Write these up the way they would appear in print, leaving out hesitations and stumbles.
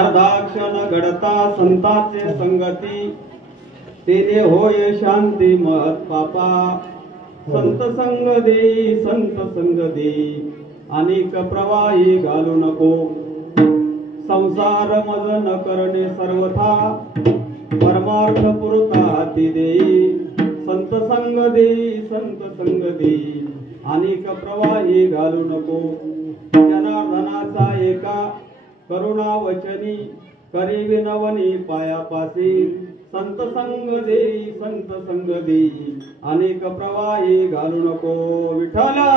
अर्धाक्षण घडता संताचे संगती तेने होय शांती महत पापा संत संग दे अनेक प्रवाही घालू नको संसार मज न करणे सर्वथा परमार्थ पुरता हाती देई संत संग दे अनेक प्रवाही घालू नको जनार्दनाचा एका करुणा वचनी करी विनवनी पायापासी संत संग दे अनेक प्रवाही घालू नको विठ्ठला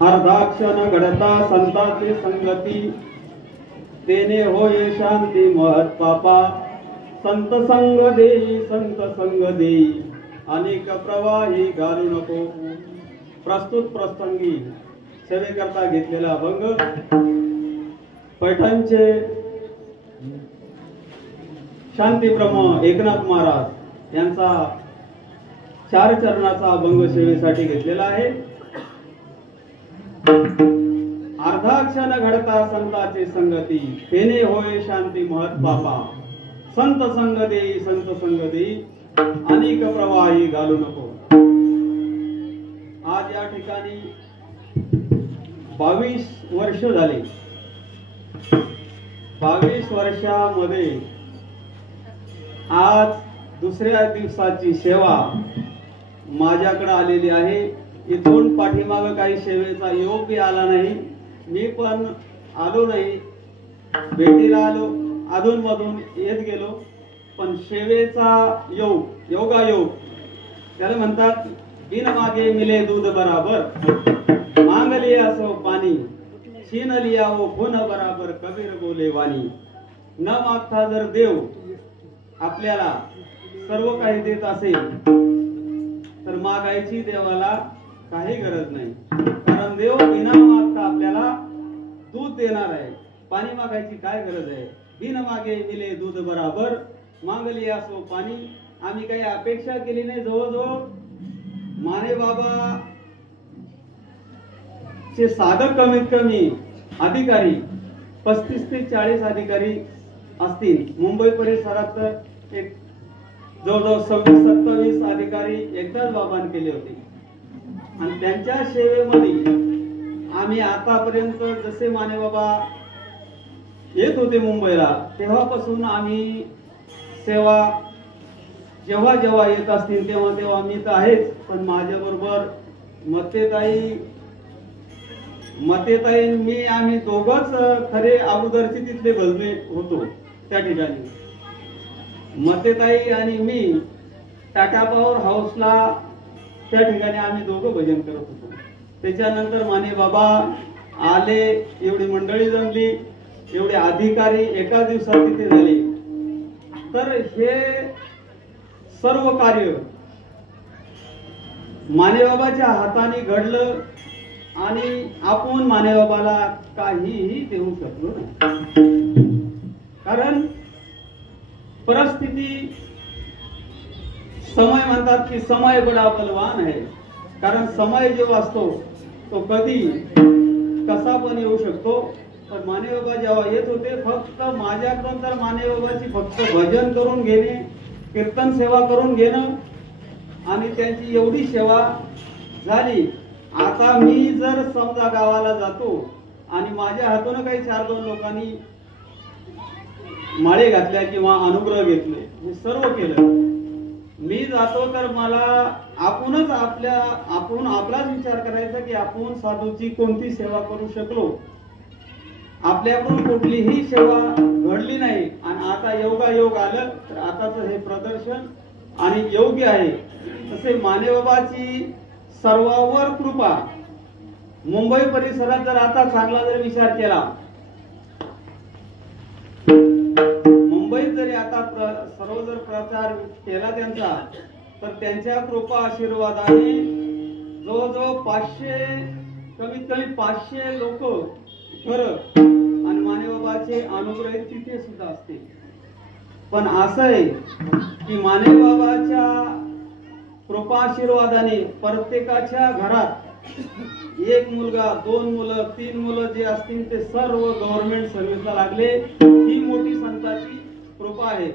अर्धाक्षण घडता संताची संगती तेने होय शांती महत पापा संत संग देई अनेक प्रवाही घालू नको। प्रस्तुत प्रसंगी सेवेकरता घेतलेला अभंग पैठणचे शांतीप्रम एकनाथ महाराज यांचा 4 चरणाचा अभंग सेवेसाठी घेतलेला आहे। अर्धाक्षण घडता संताची संगती तेने होय शांती महत पापा संत संग देई अनेक प्रवाही घालू नको। आज या ठिकाणी 22 वर्ष झाले 22 वर्षामध्ये आज दुसऱ्या दिवसाची सेवा माझ्याकडे आलेली आहे. इथून पाठीमाग काही सेवेचा योग बी आला नाही, मी पण आलो नाही, भेटीला आलो, अधून मधून येत गेलो, पण सेवेचा योग योगायोग त्याला म्हणतात. बिन मागे मिले दूध बराबर, मांग लिया सो पाणी, छीन लिया वो खून बराबर, कबीर बोले वाणी. न मागता जर देव आपल्याला सर्व काही देत असेल तर मागायची देवाला काही गरज नाही, कारण देव बिना मागता आपल्याला दूध देणार आहे. पाणी मागायची काय गरज आहे. बिन मागे मिले दूध बराबर, मांग लिया सो पाणी. आम्ही काही अपेक्षा केली नाही. जवळजवळ माने बाबा चे साधक कमीत कमी अधिकारी 35 ते 40 अधिकारी असतील. मुंबई परिसरात तर एक जवळजवळ 26-27 अधिकारी एकदाच बाबांनी केले होते. आणि त्यांच्या सेवेमध्ये आम्ही आतापर्यंत जसे माने बाबा येत होते मुंबईला तेव्हापासून आम्ही सेवा जेव्हा जेव्हा येत असतील तेव्हा तेव्हा मी तर आहेच, पण माझ्या बरोबर मतेताई मी आम्ही दोघच खरे अगोदरचे तिथले भजने होतो. त्या ठिकाणी मतेताई आणि मी टाटा पॉवर हाऊसला त्या ठिकाणी आम्ही दोघं भजन करत होतो. त्याच्यानंतर माने बाबा आले, एवढी मंडळी जमली, एवढे अधिकारी एका दिवसात तिथे झाले. तर हे सर्व कार्य मानेबाबाच्या हाताने घडलं आणि आपण मानेबाबाला काहीही देऊ शकलो नाही. कारण परिस्थिती, समय म्हणतात की समय बडा बलवान आहे. कारण समय जो असतो तो कधी कसा पण येऊ शकतो. पण मानेबाबा जेव्हा येत होते फक्त माझ्याकडून तर मानेबाबाची फक्त भजन करून घेणे, कीर्तन सेवा करून घेणं आणि त्यांची एवढी सेवा झाली. आता मी जर समजा गावाला जातो आणि माझ्या हातून काही 4-2 लोकांनी माळे घातल्या किंवा अनुग्रह घेतले, हे सर्व केलं, मी जातो तर मला आपण आपलाच विचार करायचा की आपण साधूची कोणती सेवा करू शकलो. आपल्याकडून कुठलीही सेवा घडली नाही. आणि आता योगायोग आलं तर आताच हे प्रदर्शन आणि योग्य आहे. तसे मानेबाबाची सर्वावर कृपा. मुंबई परिसरात जर आता चांगला जर विचार केला, मुंबईत जरी आता सर्व जर प्रचार केला त्यांचा, तर त्यांच्या कृपा आशीर्वादाने जवळजवळ 500 कमीत कमी 500 लोक खरं आणि मानेबाबाचे अनुग्रह तिथे सुद्धा असते. पण असं आहे की मानेबाबाच्या कृपा आशीर्वादाने प्रत्येकाच्या घरात 1 मुलगा, 2 मुलं, 3 मुलं जे असतील ते सर्व गव्हर्नमेंट सर्व्हिसला लागले. ही मोठी संताची कृपा आहे.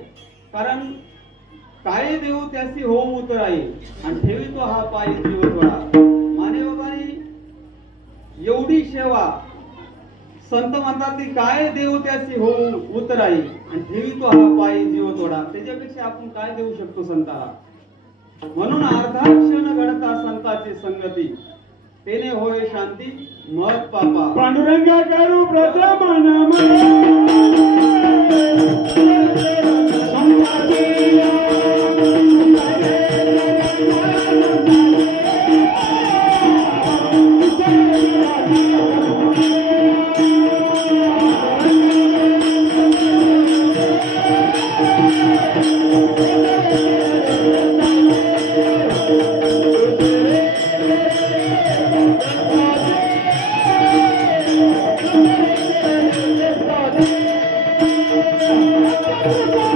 कारण काय देऊ त्याची होम उतराई आणि ठेवितो हा पायी जीवनवडा. मानेबाबांनी एवढी सेवा, संत म्हणतात की काय देऊ त्याची होम उतराई आणि ठेवितो हा पायी जीवनवडा. त्याच्यापेक्षा आपण काय देऊ शकतो संताला. म्हणून अर्धा क्षण घडता संताची संगती, तेने होय शांती महत पापा. पांडुरंगा करू प्रथम नमन Thank you.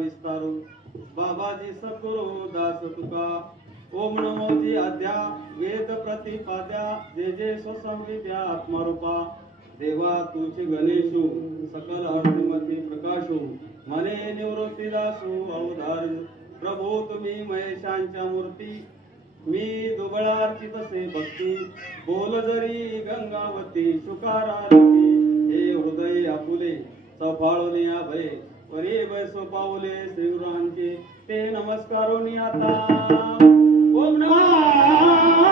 विस्तारू बाबाजी सद्गुरु दास तुका ओम नमो जी आद्या वेद प्रतिपाद्या जे जे स्वसंविद्या आत्मरूपा देवा तुझे गणेशू सकल अर्थिमती प्रकाशू मने निवृत्ती दासू अवधार प्रभू तुम्ही महेशांच्या मूर्ती मी दुबळार्चित से भक्ती बोल जरी गंगावती शुकारारती हे हृदय आपुले सफाळून अभय परे बैसो पावले श्रीगुरांचे ते नमस्कारोनी आता ओम नमः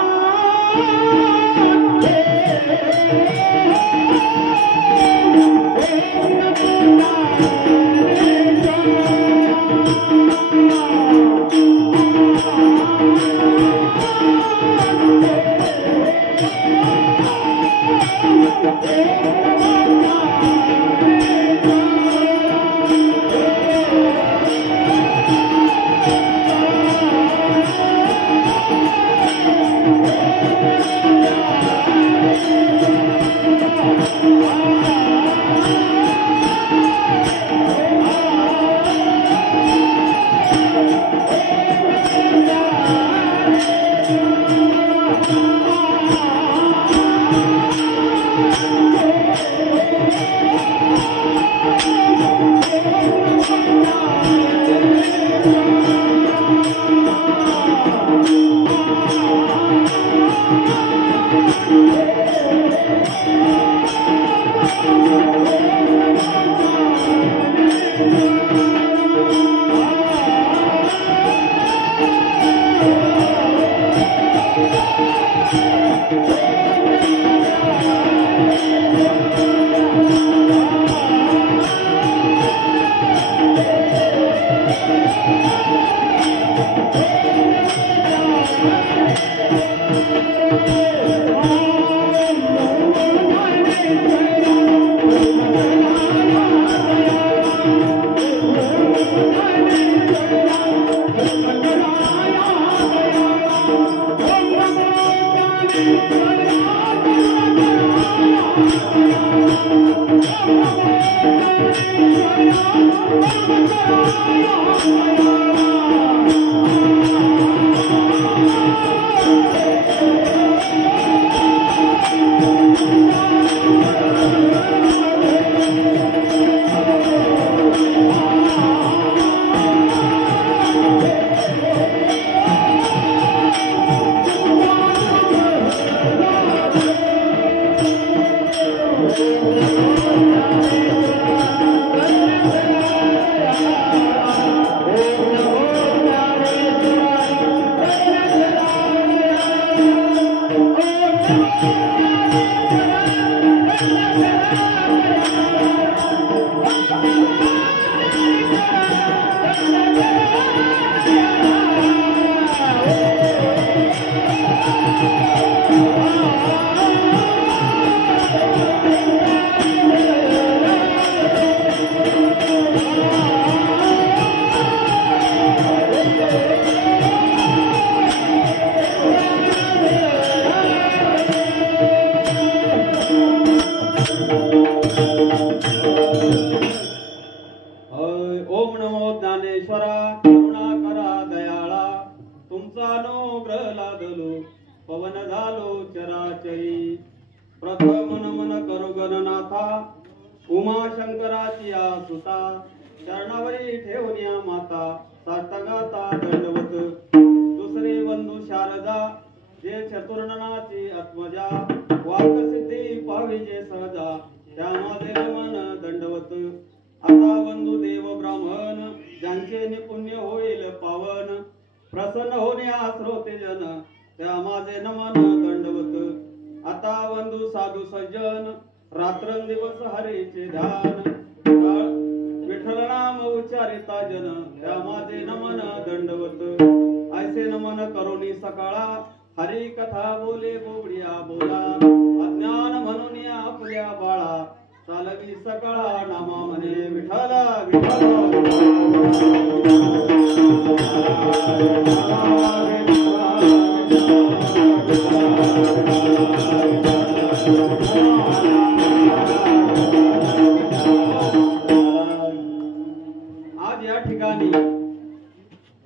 आज या ठिकाणी नाही.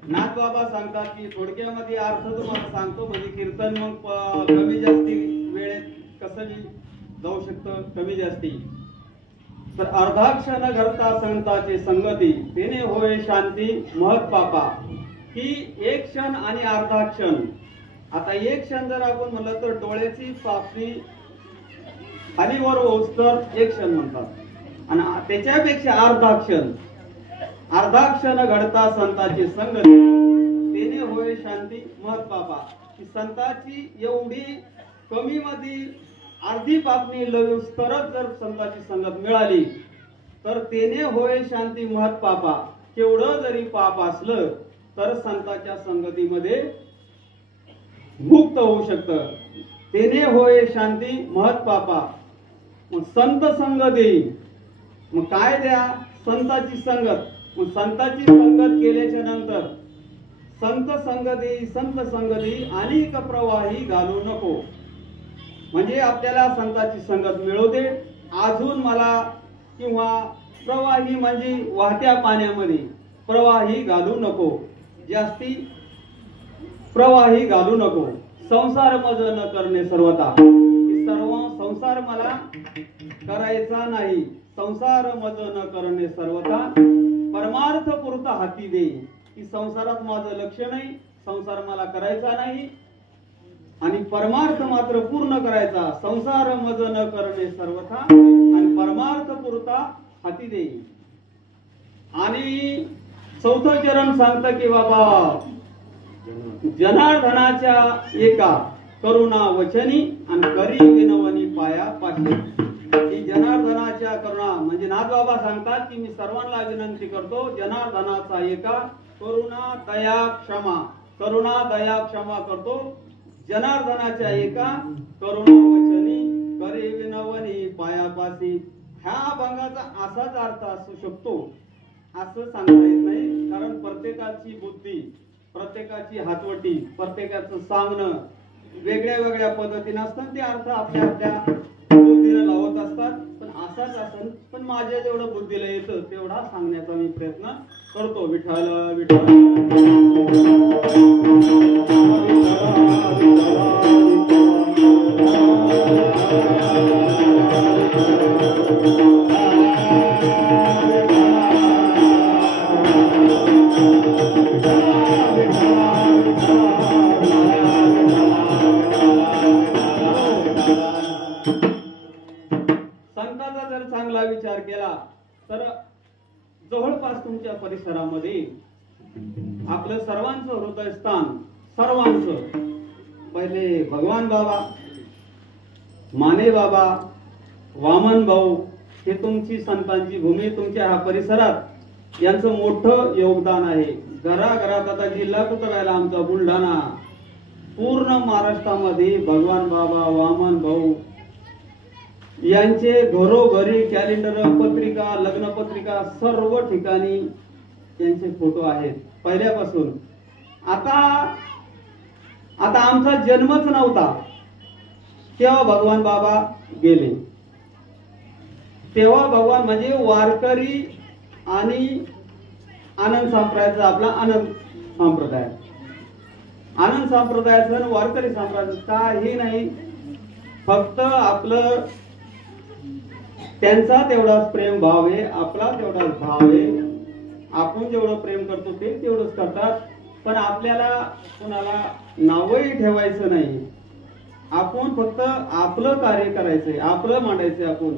नाथ बाबा सांगतात की थोडक्यामध्ये अर्थ तुम्हाला सांगतो, म्हणजे कीर्तन मग कमी जास्ती वेळेत कसं जाऊ शकतं, कमी जास्ती. तर अर्धाक्षण घडता संताची संगती, तेने होय शांती महत पापा. की एक क्षण आणि अर्धा क्षण. आता एक क्षण जर आपण म्हणलं तर डोळ्याची पापणी खाली वर ओसतर एक क्षण म्हणतात, आणि त्याच्यापेक्षा अर्धा क्षण घडता संताची संगती, तेने होय शांती महत पापा. की संताची एवढी कमी मध्ये अर्धी पापणी लयूस तरच जर संताची संगत मिळाली तर तेने होय शांती महत पापा. केवढं जरी पाप असलं तर संताच्या संगतीमध्ये मुक्त होऊ शकतं. तेने होय शांती महत पापा. मग संत संग देई, मग काय द्या, संताची संगत. मग संताची संगत केल्याच्या नंतर संत संग देई अनेक प्रवाही घालू नको. म्हणजे आपल्याला संताची संगत मिळू दे, अजून मला किंवा प्रवाही म्हणजे वाहत्या पाण्यामध्ये प्रवाही घालू नको, जास्ती प्रवाही घालू नको. संसार मज न करणे सर्वता, सर्व संसार मला करायचा नाही. संसार मज न करणे सर्वता, परमार्थ पुरता हाती दे. की संसारात माझं लक्ष नाही, संसार मला करायचा नाही, आणि परमार्थ मात्र पूर्ण करायचा. संसार मज न करणे सर्वथा, आणि परमार्थ पुरता हाती दे. आणि चौथं चरण सांगतं की बाबा जनार्दनाच्या एका करुणा वचनी आणि करी विनवनी पाया पाशी. ही जनार्दनाच्या करुणा म्हणजे नाथ बाबा सांगतात की मी सर्वांना विनंती करतो, जनार्दनाचा एका करुणा दया क्षमा करतो. जनार्दनाच्या एका करुणा वचनी करी विनवनी पायापासी. ह्या भागाचा असाच अर्थ असू शकतो असं सांगता येत नाही, कारण प्रत्येकाची बुद्धी, प्रत्येकाची हातवटी, प्रत्येकाचं सांगणं वेगळ्या वेगळ्या पद्धतीने असतात. ते अर्थ आपल्या आपल्या बुद्धीने लावत असतात. पण असाच असेल, पण माझ्या जेवढं बुद्धीला येतं तेवढा सांगण्याचा मी प्रयत्न करतो. विठ्ठल संतांचा जर चांगला विचार केला तर जवळपास तुमच्या परिसरामध्ये आपलं सर्वांचं हृदयस्थान, सर्वांचं पहिले भगवान बाबा, माने बाबा, वामन भाऊ, हे तुमची संतांची भूमी, तुमच्या ह्या परिसरात यांचं मोठं योगदान आहे. घराघरात आता जिल्हा कुठं राहिला आमचा बुलढाणा, पूर्ण महाराष्ट्रामध्ये भगवान बाबा, वामन भाऊ यांचे घरोघरी कॅलेंडर, पत्रिका, लग्न पत्रिका सर्व ठिकाणी त्यांचे फोटो आहेत पहिल्यापासून. आता आमचा जन्मच नव्हता तेव्हा भगवान बाबा गेले. तेव्हा भगवान म्हणजे वारकरी आणि आनंद संप्रदायाचा, आपला आनंद संप्रदाय, आनंद संप्रदायाचा आणि वारकरी संप्रदायाचं काही नाही, फक्त आपलं त्यांचा तेवढाच प्रेम भाव आहे, आपला तेवढाच भाव आहे. आपण जेवढं प्रेम करतो ते तेवढंच करतात. पण आपल्याला कोणाला नावही ठेवायचं नाही. आपण फक्त आपलं कार्य करायचंय, आपलं मांडायचंय. आपण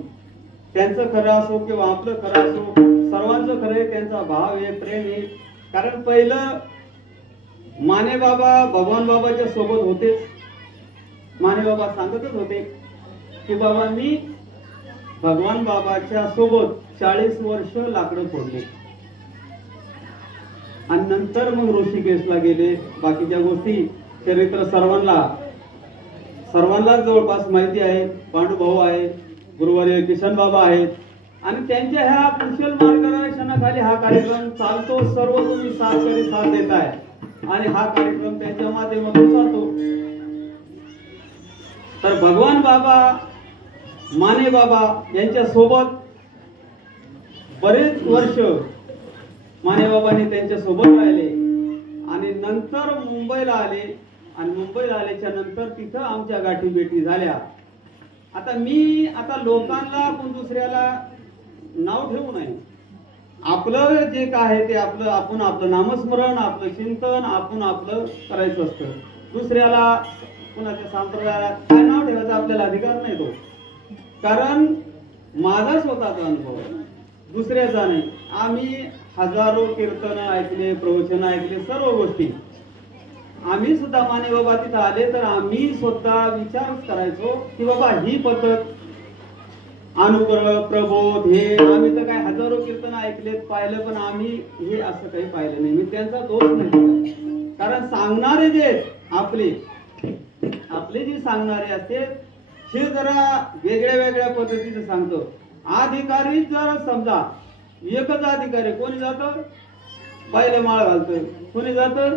त्यांचं खरं असो किंवा आपलं खरं असो, सर्वांचं खरं आहे, त्यांचा भाव आहे, प्रेम आहे. कारण पहिलं माने बाबा भगवान बाबाच्या सोबत होतेच. माने बाबा सांगतच होते की बाबा मी भगवान बाबाच्या सोबत 40 वर्ष लाकडं फोडले, आणि नंतर मग ऋषिकेशला गेले. बाकीच्या गोष्टी चरित्र सर्वांना जवळपास माहिती आहे. पांडुभाऊ आहे, गुरुवर्य किशन बाबा आहेत, आणि त्यांच्या ह्या कुशल मार्गदर्शनाखाली हा कार्यक्रम चालतो. सर्व तुम्ही साथ देताय आणि हा कार्यक्रम त्यांच्या माध्यमातून चालतो. तर भगवान बाबा, माने बाबा यांच्या सोबत बरेच वर्ष मानेबाबांनी त्यांच्या सोबत राहिले आणि नंतर मुंबईला आले आणि मुंबईला आल्याच्या नंतर तिथं आमच्या गाठी भेटी झाल्या. आता मी लोकांना कोण दुसऱ्याला नाव ठेवू नये. आपलं जे काय आहे ते आपण आपलं नामस्मरण, आपलं चिंतन आपण आपलं करायचं असतं. दुसऱ्याला कुणाच्या संप्रदायाला काय नाव ठेवायचा आपल्याला अधिकार नाही तो. कारण माझा स्वतःचा अनुभव आहे, दुसऱ्याचा नाही. आम्ही हजारो कीर्तन ऐकले, प्रवचन ऐकले, सर्व गोष्टी. आम्ही सुद्धा मानेबाबा तिथं आले तर आम्ही स्वतः विचारच करायचो की बाबा ही पद्धत, अनुग्रह, प्रबोध, हे आम्ही तर काय हजारो कीर्तन ऐकलेत, पाहिलं, पण आम्ही हे असं काही पाहिलं नाही. मी त्यांचा दोष नाही, कारण सांगणारे जे आपले जे सांगणारे असते हे जरा वेगळ्या वेगळ्या पद्धतीने सांगतो. अधिकारी जर समजा एकच अधिकारी, कोणी जातं बाईला माळ घालतं, कोणी जातं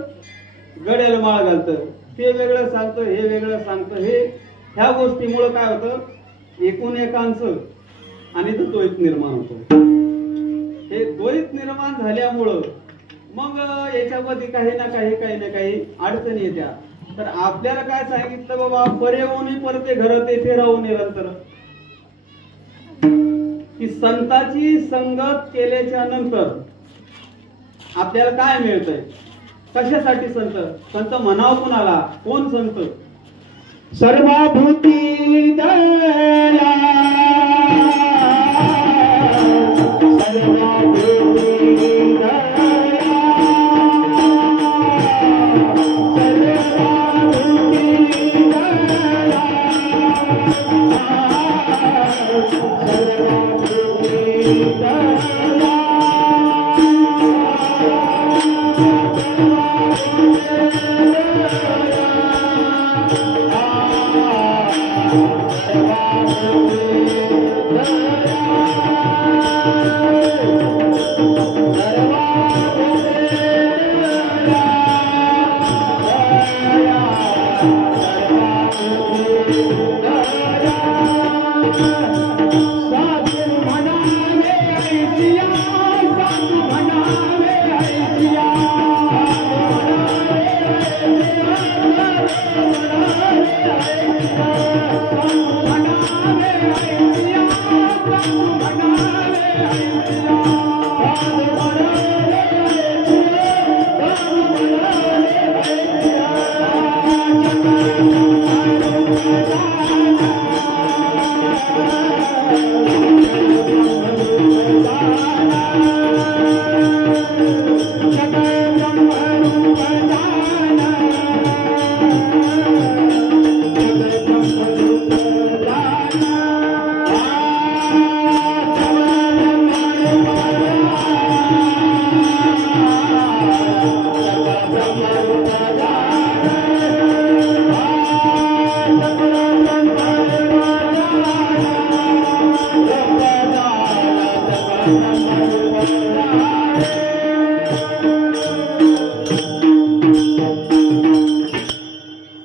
गड्याला माळ घालतं, ते वेगळं सांगतं, हे वेगळं सांगतं. ह्या गोष्टीमुळे काय होतं, एकूण एकांचं आणि तो द्वैत निर्माण होतो. हे द्वैत निर्माण झाल्यामुळं मग याच्यामध्ये काही ना काही अडचणी येत्या. तर आपल्याला काय सांगितलं, बाबा परे होऊन परते घर तेथे राहू निरंतर. की संताची संगत केल्याच्या नंतर आपल्याला काय मिळतंय, कशासाठी संत म्हणाव कुणाला, कोण संत? सर्वभूती दया, सर्वभूती दया,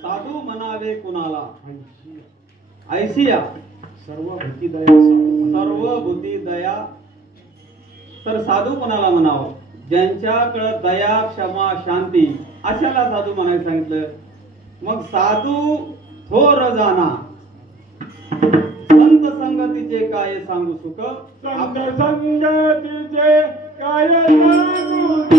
साधू म्हणावे कुणाला, ऐसिया सर्वभूती दया, सर्वभूती दया. तर साधू कोणाला म्हणावं, ज्यांच्याकडे दया, क्षमा, शांती, अशाला साधू म्हणायला सांगितलं. मग साधू थोर जाना, संत संगतीचे काय सांगू सुख, संत संगतीचे काय सांगू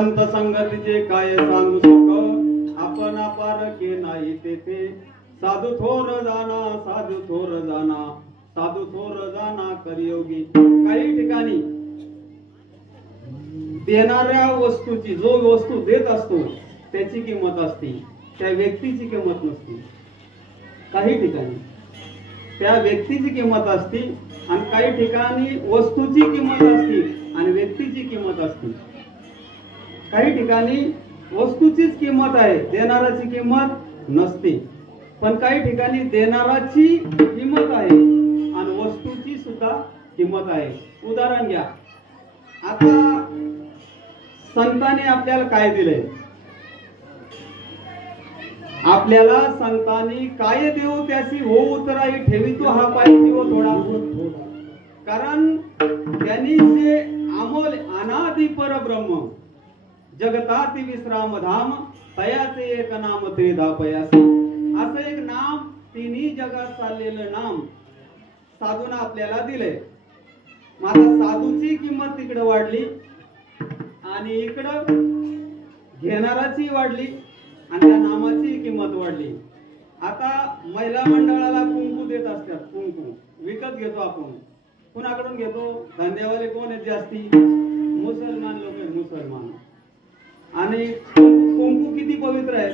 संत संगतीचे काय सांगू सुख आपण पारखे नाही तेथे साधू थोर जाना साधू थोर जाना साधू थोर जाना करियोगी. काही ठिकाणी देणाऱ्या वस्तूची जो वस्तू देत असतो त्याची किंमत असते, त्या व्यक्तीची किंमत नसते. काही ठिकाणी त्या व्यक्तीची किंमत असते आणि काही ठिकाणी वस्तूची किंमत असते आणि व्यक्तीची किंमत असते. काही ठिकाणी वस्तूचीच किंमत आहे, देणाराची किंमत नसते. पण काही ठिकाणी देणाराची किंमत आहे आणि वस्तूची सुद्धा किंमत आहे. उदाहरण घ्या. आता संतांनी आपल्याला काय दिलंय? आपल्याला संतांनी काय देऊ त्याची हो उतराई ठेवितो हा पाय जीव थोडा. कारण त्यांनी जे अमोल अनादि परब्रह्म जगताती विश्राम धाम तयाचे एक नाम त्रिधा पयासी, असं एक नाम तिन्ही जगात चाललेलं नाम साधून आपल्याला दिलंय. माझा साधूची किंमत तिकडे वाढली आणि इकडं घेणाराची वाढली आणि त्या नामाची किंमत वाढली. आता महिला मंडळाला कुंकू देत असतात, कुंकू विकत घेतो आपण. कुणाकडून घेतो? धंदेवाले कोण आहेत जास्ती? मुसलमान लोक आहेत, मुसलमान. आणि कुंकू किती पवित्र आहे?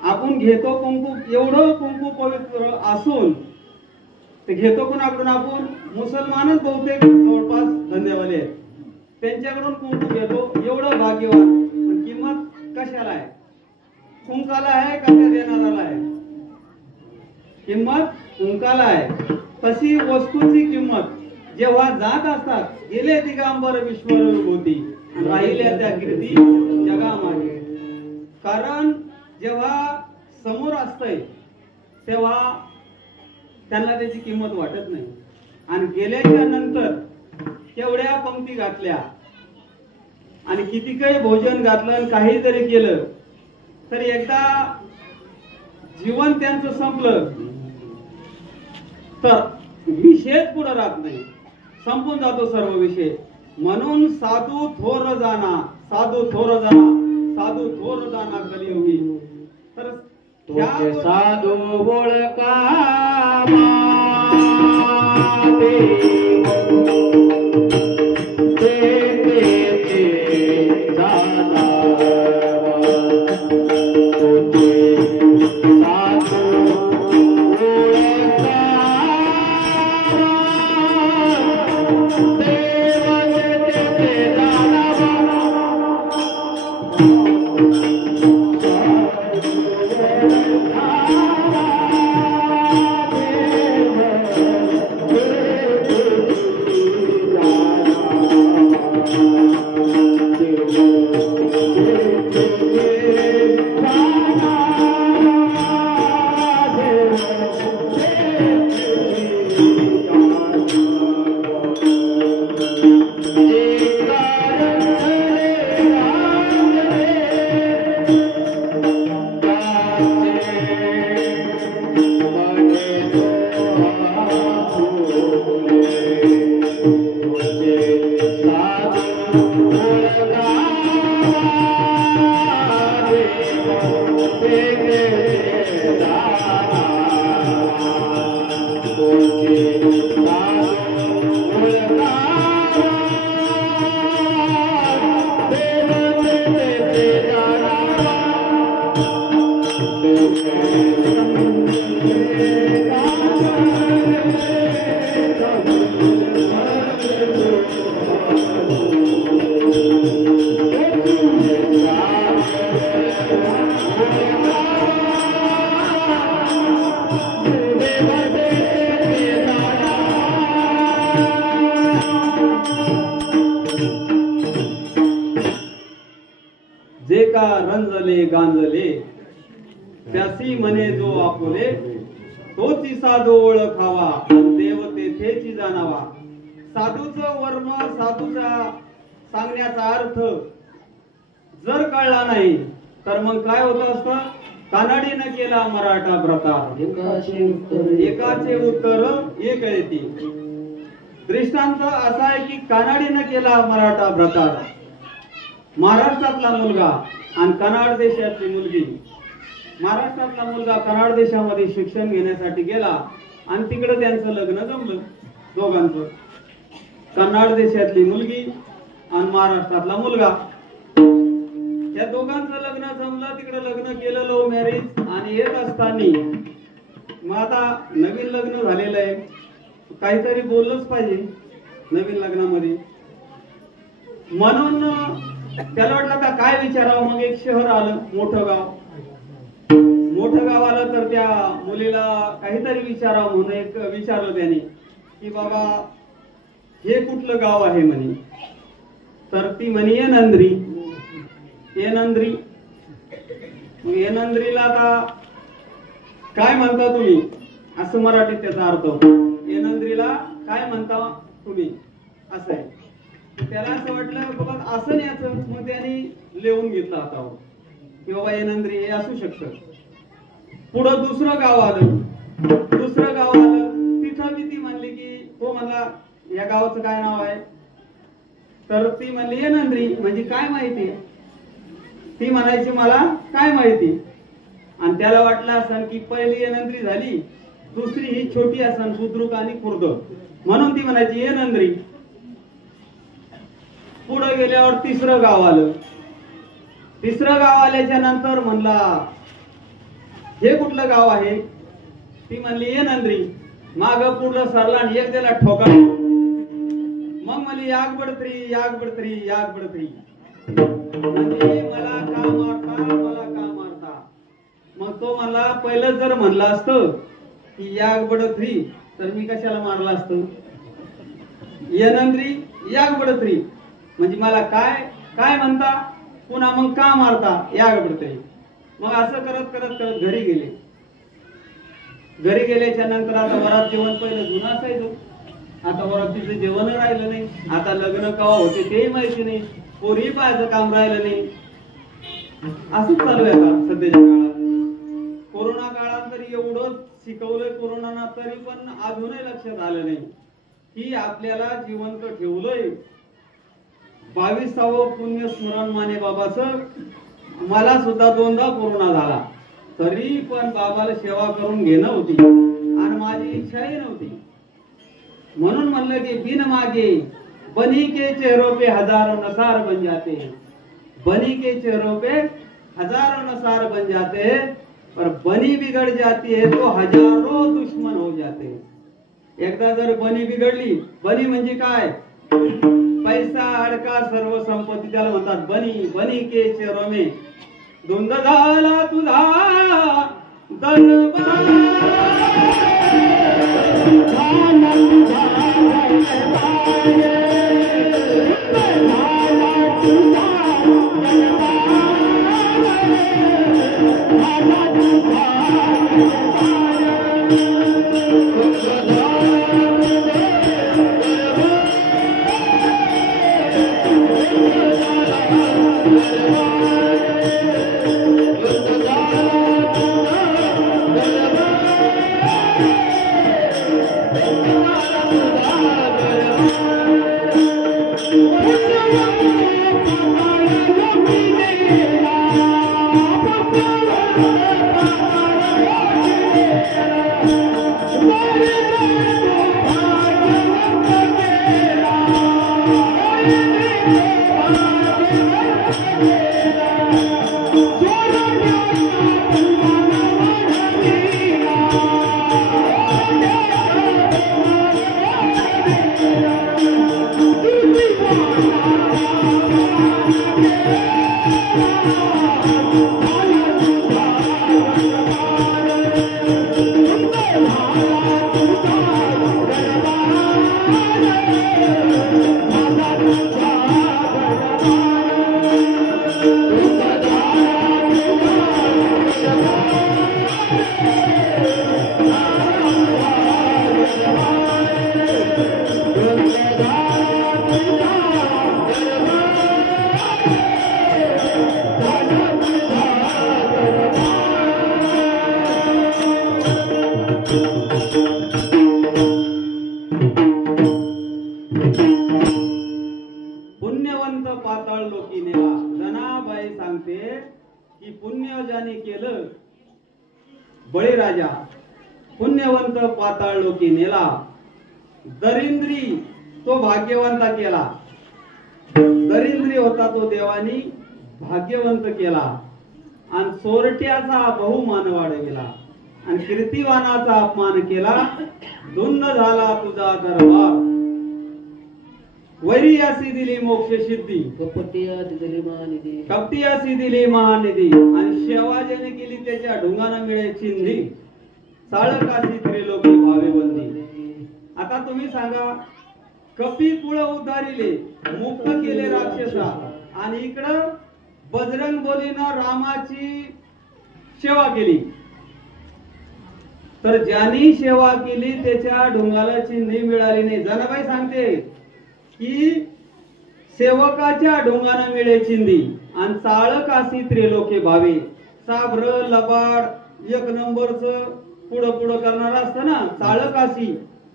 आपण घेतो कुंकू, एवढं कुंकू पवित्र असून ते घेतो कुणाकडून? आपण मुसलमानच बहुतेक जवळपास धंदेवाले आहेत, त्यांच्याकडून कुंकू घेतो. एवढं भाग्यवान. पण किंमत कशाला आहे? कुंकाला आहे का त्या देणाराला आहे? किंमत कुंकाला आहे. तशी वस्तूची किंमत जेव्हा जात असतात, गेले दिगंबर विश्वर विभूती राहिल्या त्या कीर्ती जगामागे. कारण जेव्हा समोर असतंय तेव्हा त्यांना त्याची किंमत वाटत नाही. आणि गेल्याच्या नंतर केवढ्या पंक्ती घातल्या आणि किती काही भोजन घातलं, काही जरी केलं तर एकदा जीवन त्यांचं संपलं तर विषयच पुढे राहत नाही, संपून जातो सर्व विषय. म्हणून साधू थोर जाना साधू थोर जाना साधू थोर जाना कलियुगी. तर साधू ओळखा जे का रंजले गांजले त्यासी म्हणे जो आपुले तोची साधू ओळखावा देव तेथेची जाणावा. साधूचं वर्म साधूचा सांगण्याचा अर्थ जर कळला नाही तर मग काय होत असतं? कानडीनं केला मराठा प्रताप एकाचे उत्तर एक येते. दृष्टांत असा आहे की कानडीनं केला मराठा प्रताप. महाराष्ट्रातला मुलगा आणि कनाड देशातली मुलगी. महाराष्ट्रातला मुलगा कनाड देशामध्ये शिक्षण घेण्यासाठी गेला आणि तिकडे त्यांचं लग्न जमलं दोघांचं. कनाड देशातली मुलगी आणि महाराष्ट्रातला मुलगा, या दोघांचं लग्न जमलं. तिकडे लग्न केलं, लव्ह मॅरेज. आणि येत असताना मग आता नवीन लग्न झालेलं आहे, काहीतरी बोललंच पाहिजे नवीन लग्नामध्ये. म्हणून त्याला वाटलं का काय विचारावं. मग एक शहर आलं, मोठं गाव. मोठं गाव आलं तर त्या मुलीला काहीतरी विचारावं म्हणून एक विचारलं त्याने की बाबा हे कुठलं गाव आहे म्हणे. तर ती म्हणे येनंद्री. येनंद्री. मग येनंद्रीला आता काय म्हणता तुम्ही, असं मराठीत त्याचा अर्थ. येनंद्रीला काय म्हणता तुम्ही, असं आहे. त्याला असं वाटलं बाबा असं नाही असं. मग त्याने लिहून घेतलं हातावर की बाबा येनंद्री हे असू शकतं. पुढं दुसरं गाव आलं. दुसरं गाव आलं, तिथं मी ती म्हणली की तो म्हणला या गावाचं काय नाव आहे. तर ती म्हणली येनंद्री. म्हणजे काय माहिती. ती म्हणायची मला काय माहिती. आणि त्याला वाटलं असं की पहिली येनंद्री झाली, दुसरी ही छोटी असन, बुद्रुक आणि खुर्द, म्हणून ती म्हणायची येनंद्री. पुढे गेल्यावर तिसरं गाव आलं. तिसरं गाव आल्याच्या नंतर म्हणला हे कुठलं गाव आहे. ती म्हणली येनंद्री. माग पुढलं सरला आणि एक त्याला ठोका. मग म्हणली याग बडत्री, याग बडत्री, याग बडत्री. म्हणजे मला का मारता, मला का मारता. मग तो म्हणला पहिलं जर म्हणलं असतं की याग बडत्री तर मी कशाला मारलं असतं. येनंद्री, याग बडत्री म्हणजे मला काय काय म्हणता, पुन्हा मग का मारता, याग बडत्री. मग असं करत करत करत घरी गेले. घरी गेल्याच्या नंतर आता वरात जेवण पहिलं जुनं असायचं. आता वरातीचं जेवण राहिलं नाही. आता लग्न केव्हा होते तेही माहिती नाही. पोरी पाहायचं काम राहिलं नाही. असंच चालू आहे आता सध्याच्या काळात. कोरोना काळात तरी एवढं शिकवलंय कोरोनानं, तरी पण अजूनही लक्षात आलं नाही की आपल्याला जिवंत ठेवलंय. 22ावं पुण्य स्मरण माने बाबाचं. मला सुद्धा 2दा कोरोना झाला, तरी पण बाबाला सेवा करून घेणं होती आणि माझी इच्छाही नव्हती. म्हणून म्हणलं की बिन मागे बनी के चेहरों पे हजारों नसार बन जाते हैं. बनी के चेहरों पे हजारों नसार बन जाते हैं, पर बनी बिगड़ जाती है तो हजारों दुश्मन हो जाते हैं. एकदा जर बनी बिघडली, बनी म्हणजे काय, पैसा अडका सर्व संपत्ती, त्याला म्हणतात बनी. बनी के चेहरों में धुंद झाला तुझा दरबार. पाताळ लोकी नेला. जनाबाई सांगते की पुण्य ज्याने केलं, बळीराजा पुण्यवंत पाताळ लोकी नेला. दरिंद्री तो भाग्यवंता केला. दरिंद्री होता तो देवानी भाग्यवंत केला. आणि चोरट्याचा बहुमान वाढविला आणि कीर्तिवानाचा अपमान केला. धुन्न झाला तुझा दरबार. वैरियासी दिली मोक्ष सिद्धी, कपटियासी दिली महानिधी. कपटियासी दिली महानिधी. आणि सेवा ज्याने केली त्याच्या ढोंगाना मिळे चिंधी. साळकासी त्रिलोकी भावे बंदी. आता तुम्ही सांगा, कपी कुळ उद्धारिले, मुक्त केले राक्षसा, आणि इकडं बजरंग बलीनं रामाची सेवा केली. तर ज्यांनी सेवा केली त्याच्या ढोंगाला चिन्ही मिळाली नाही. जनाबाई सांगते की सेवकाच्या ढोंगाना मिळे चिंधी आणि चाळकासी त्रिलोके भावे. साब्र लबाड एक नंबरच पुढं पुढं करणार असतं ना, चाळकासी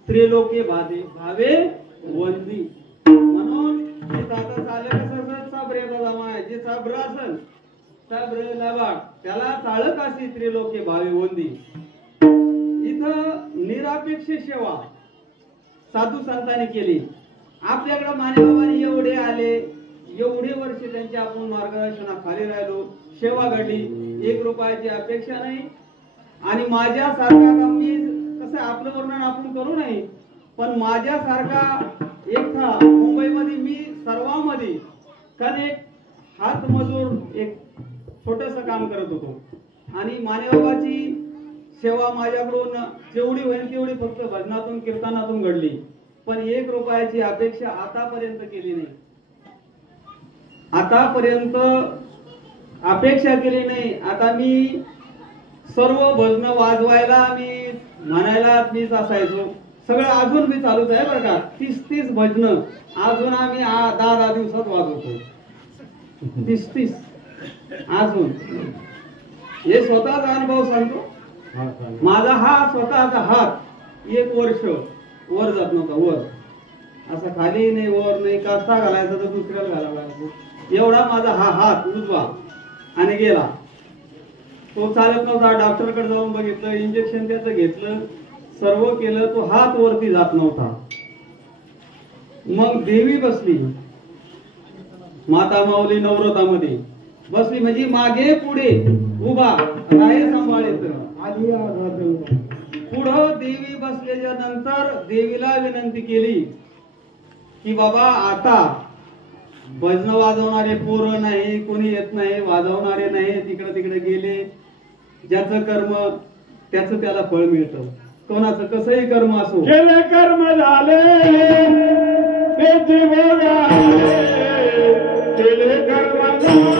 त्रिलोके भावे वंदी. म्हणून आता चालक कसं साबरे बदामा, जे साब्र असेल साब्र लबाड त्याला चाळकासी त्रिलोके भावे वंदी. इथं निरापेक्ष सेवा साधू संतांनी केली. आपल्याकडे मानेबाबांनी एवढे आले, एवढे वर्ष त्यांच्या आपण मार्गदर्शनाखाली राहिलो, सेवा घडली, 1 रुपयाची अपेक्षा नाही. आणि माझ्यासारखा मी कसं आपलं वर्णन आपण करू नये, पण माझ्यासारखा एक था मुंबईमध्ये मी सर्वांमध्ये कारण एक हातमजूर एक छोटस काम करत होतो. आणि मानेबाबाची सेवा माझ्याकडून जेवढी होईल तेवढी फक्त भजनातून कीर्तनातून घडली, पण 1 रुपयाची अपेक्षा आतापर्यंत केली नाही. आतापर्यंत अपेक्षा केली नाही. आता मी सर्व भजन वाजवायला मी म्हणायला मीच असायचो. सगळं अजून मी चालूच आहे बरं का. 30 भजन अजून आम्ही 10 दिवसात वाजवतो. 30 अजून. हे स्वतःचा अनुभव सांगतो. माझा हा स्वतःचा हात 1 वर्ष वर जात नव्हता. वर असा खाली नाही, वर नाही, कास्ता घालायचा तर दुसऱ्याला घालायचा, एवढा माझा हा हात उजवा. आणि गेला तो चालत नव्हता. डॉक्टरकडे जाऊन बघितलं, इंजेक्शन त्याचं घेतलं, सर्व केलं, तो हात वरती जात नव्हता. मग देवी बसली, माता माऊली नवरतामध्ये बसली, म्हणजे मागे पुढे उभा राहे सांभाळेत. पुढं देवी बसल्याच्या नंतर देवीला विनंती केली की बाबा आता भजन वाजवणारे पोरं नाही, कोणी येत नाही, वाजवणारे नाही, तिकडे तिकडे गेले. ज्याचं कर्म त्याचं त्याला फळ मिळतं. कोणाचं कसंही कर्म असो, केले कर्म झाले त्याची भोगा, केले कर्म झाले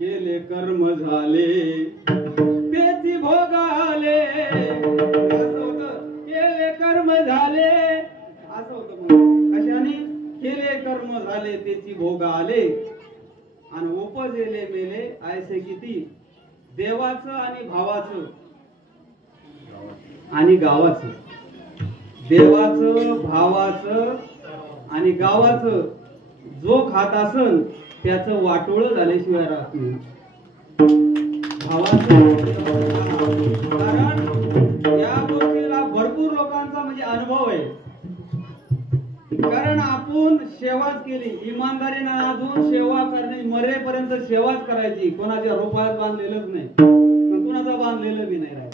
केले कर्म झाले तेची भोगाले. आणि भावाचं आणि गावाचं, देवाचं, भावाचं आणि गावाचं जो खात असन त्याचं वाटोळं झाल्याशिवाय राहत नाही. भावाचं, कारण या गोष्टीला भरपूर लोकांचा म्हणजे अनुभव आहे. कारण आपण सेवाच केली, इमानदारीने अजून सेवा करणे, मरेपर्यंत सेवाच करायची. कोणाच्या रुपयात बांधलेलंच नाही, कोणाचा बांधलेलं बी नाही राहिलं.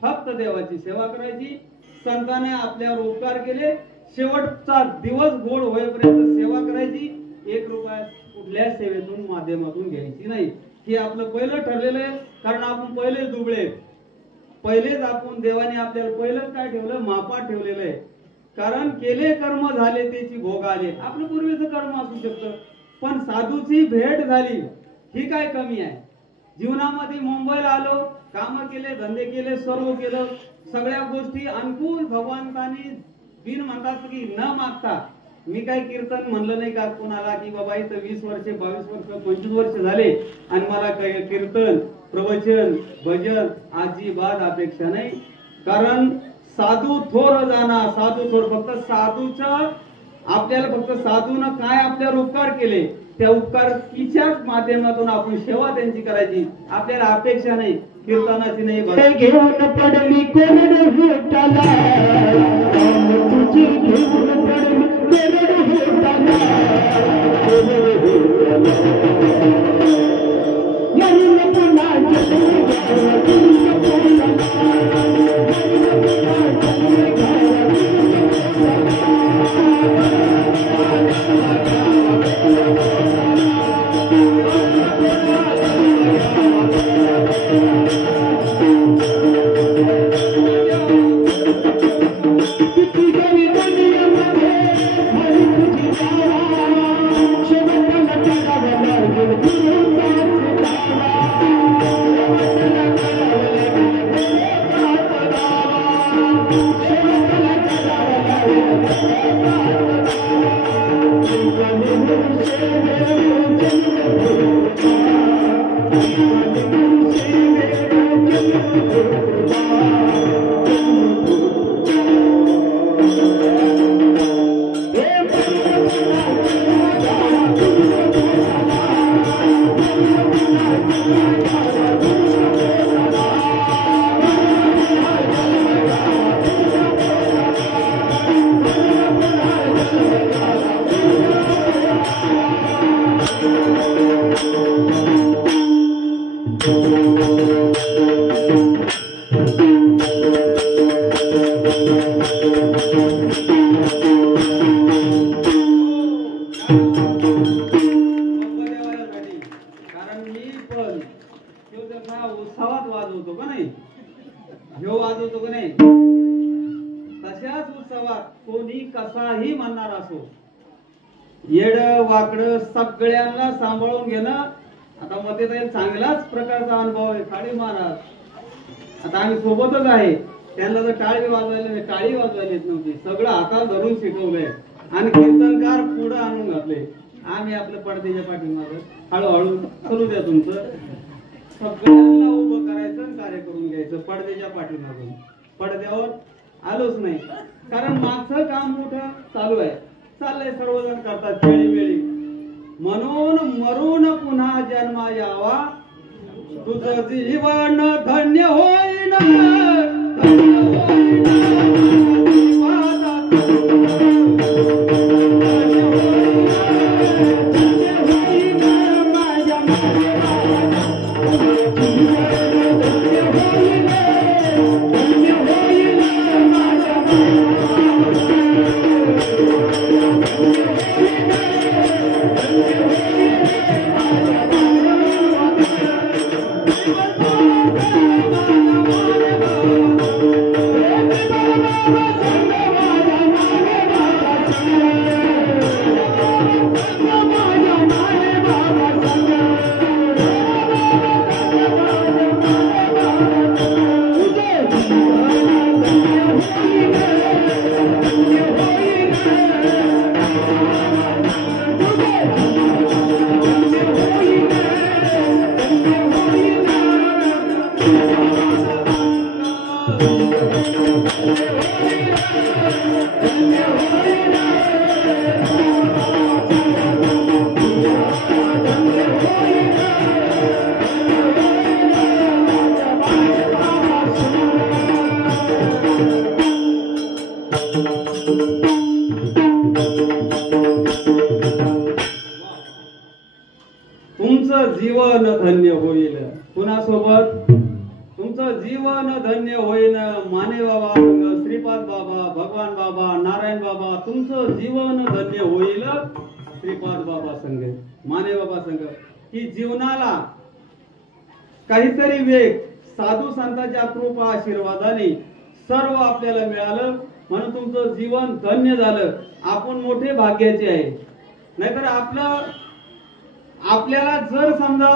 फक्त देवाची सेवा करायची. संतांनी आपल्यावर उपकार केले, शेवटचा दिवस गोड होईपर्यंत सेवा करायची. 1 रुपया कुठल्या सेवेतून माध्यमातून घ्यायची नाही. हे आपलं पहिलं ठरलेलं आहे. कारण आपण पहिलेच दुबळे, पहिलेच आपण देवाने आपल्याला पहिलंच काय ठेवलं, मापात ठेवलेलं आहे. कारण केले कर्म झाले त्याची भोग आले. आपलं पूर्वीचं कर्म असू शकतं, पण साधूची भेट झाली ही काय कमी आहे. जीवनामध्ये मुंबईला आलो, काम केले, धंदे केले, सर्व केलं, सगळ्या गोष्टी अनुकूल भगवंतानी बिन म्हणतात की न मागता. मी काही कीर्तन म्हणलं नाही का कोणाला की बाबा इथं 20 वर्ष 22 वर्ष 25 वर्ष झाले आणि मला काही कीर्तन प्रवचन भजन अजिबात अपेक्षा नाही. कारण साधू थोर जाना, साधू थोर, फक्त साधूचं आपल्याला फक्त साधूनं काय आपल्यावर उपकार केले त्या उपकाराच्याच माध्यमातून आपण सेवा त्यांची करायची. आपल्याला अपेक्षा नाही कीर्तनाची नाही. घेऊन पडली कोरड होताला, तुझी घेऊन पडली कोरड होताला, म्हणून पुन्हा उत्सवात वाजवतो का नाही, ह्यो वाजवतो का नाही, तशाच उत्सवात कोणी कसाही म्हणणार असो, येड वाकड सगळ्यांना सांभाळून घेणं. आता मध्ये जाईल चांगलाच प्रकारचा अनुभव आहे. काळी महाराज आता आम्ही सोबतच आहे, त्यांना तर टाळी वाजवायला टाळी वाजवायला येत नव्हती, सगळं हातात धरून शिकवलंय आणि कीर्तनकार पुढे आणून घातले. आम्ही आपल्या पडद्याच्या पाठीमागं हळूहळू करू द्या तुमचं, सगळ्यांना उभं करायचं आणि कार्य करून घ्यायचं पडद्याच्या पाठीमागून. पडद्यावर आलोच नाही, कारण मागचं काम मोठं चालू आहे, चाललंय, सर्वजण करतात वेळी वेळी. म्हणून मरून पुन्हा जन्म यावा, तुझं जीवन धन्य होईन, धन्य होईन. Oh, तुमचं जीवन धन्य होईल. कुणासोबत? तुमचं जीवन धन्य होईल. माने बाबा संग, श्रीपाद बाबा, भगवान बाबा, नारायण बाबा, तुमचं जीवन धन्य होईल. श्रीपाद बाबा संग, माने बाबा संग. की जीवनाला काहीतरी वेग साधू संतांच्या कृपा आशीर्वादाने सर्व आपल्याला मिळालं म्हणून तुमचं जीवन धन्य झालं. आपण मोठे भाग्याचे आहे. नाहीतर आपल्याला जर समजा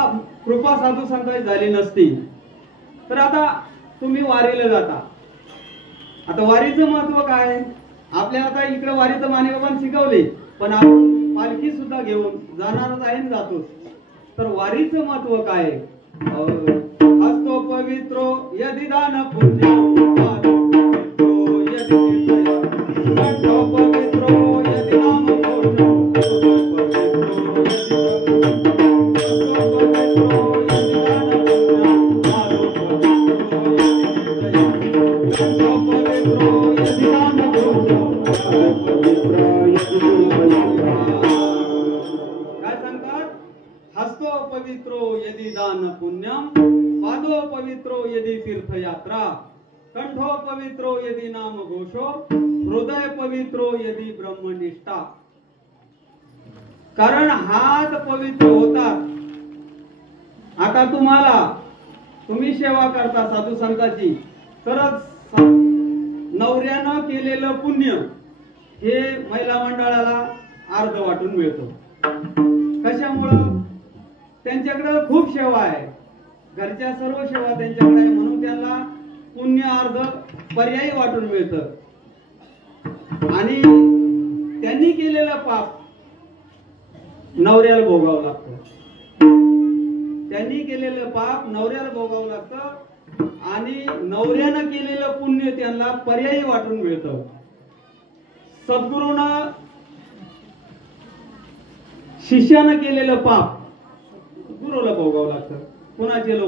कृपा साधू संतांची झाली नसती तर आता तुम्ही वारीला जाता. आता वारीचं महत्व काय? आपल्याला आता इकडे वारीचं मानेबाबांनी शिकवले, पण आपण पालखी सुद्धा घेऊन जाणारच आहे ना, जातोच. तर वारीचं महत्व काय? हस्तो पवित्रो यदि दान पुण्य, पवित्रो यदि नाम घोषो, काय सांगतात? हस्तो पवित्रो यदि दान पुण्यम, पादो पवित्रो यदि तीर्थयात्रा, कंठो पवित्रो यदि नाम घोषो, हृदय पवित्रो यदि ब्रह्मनिष्ठा. कारण हात पवित्र होतात. आता तुम्ही सेवा करता साधू संतांची, तरच नवऱ्यानं केलेलं पुण्य हे महिला मंडळाला अर्ध वाटून मिळतो. कशामुळं? त्यांच्याकडे खूप सेवा आहे, घरच्या सर्व सेवा त्यांच्याकडे आहे, म्हणून त्यांना पुण्य अर्ध पर्यायी वाटून मिळतं. आणि त्यांनी केलेलं पाप नवऱ्याला भोगावं लागतं. त्यांनी केलेलं पाप नवऱ्याला भोगावं लागतं आणि नवऱ्यानं केलेलं पुण्य त्यांना पर्यायी वाटून मिळतं. सद्गुरूनं शिष्यानं केलेलं पाप गुरुला भोगावं लागतं. कुणाचे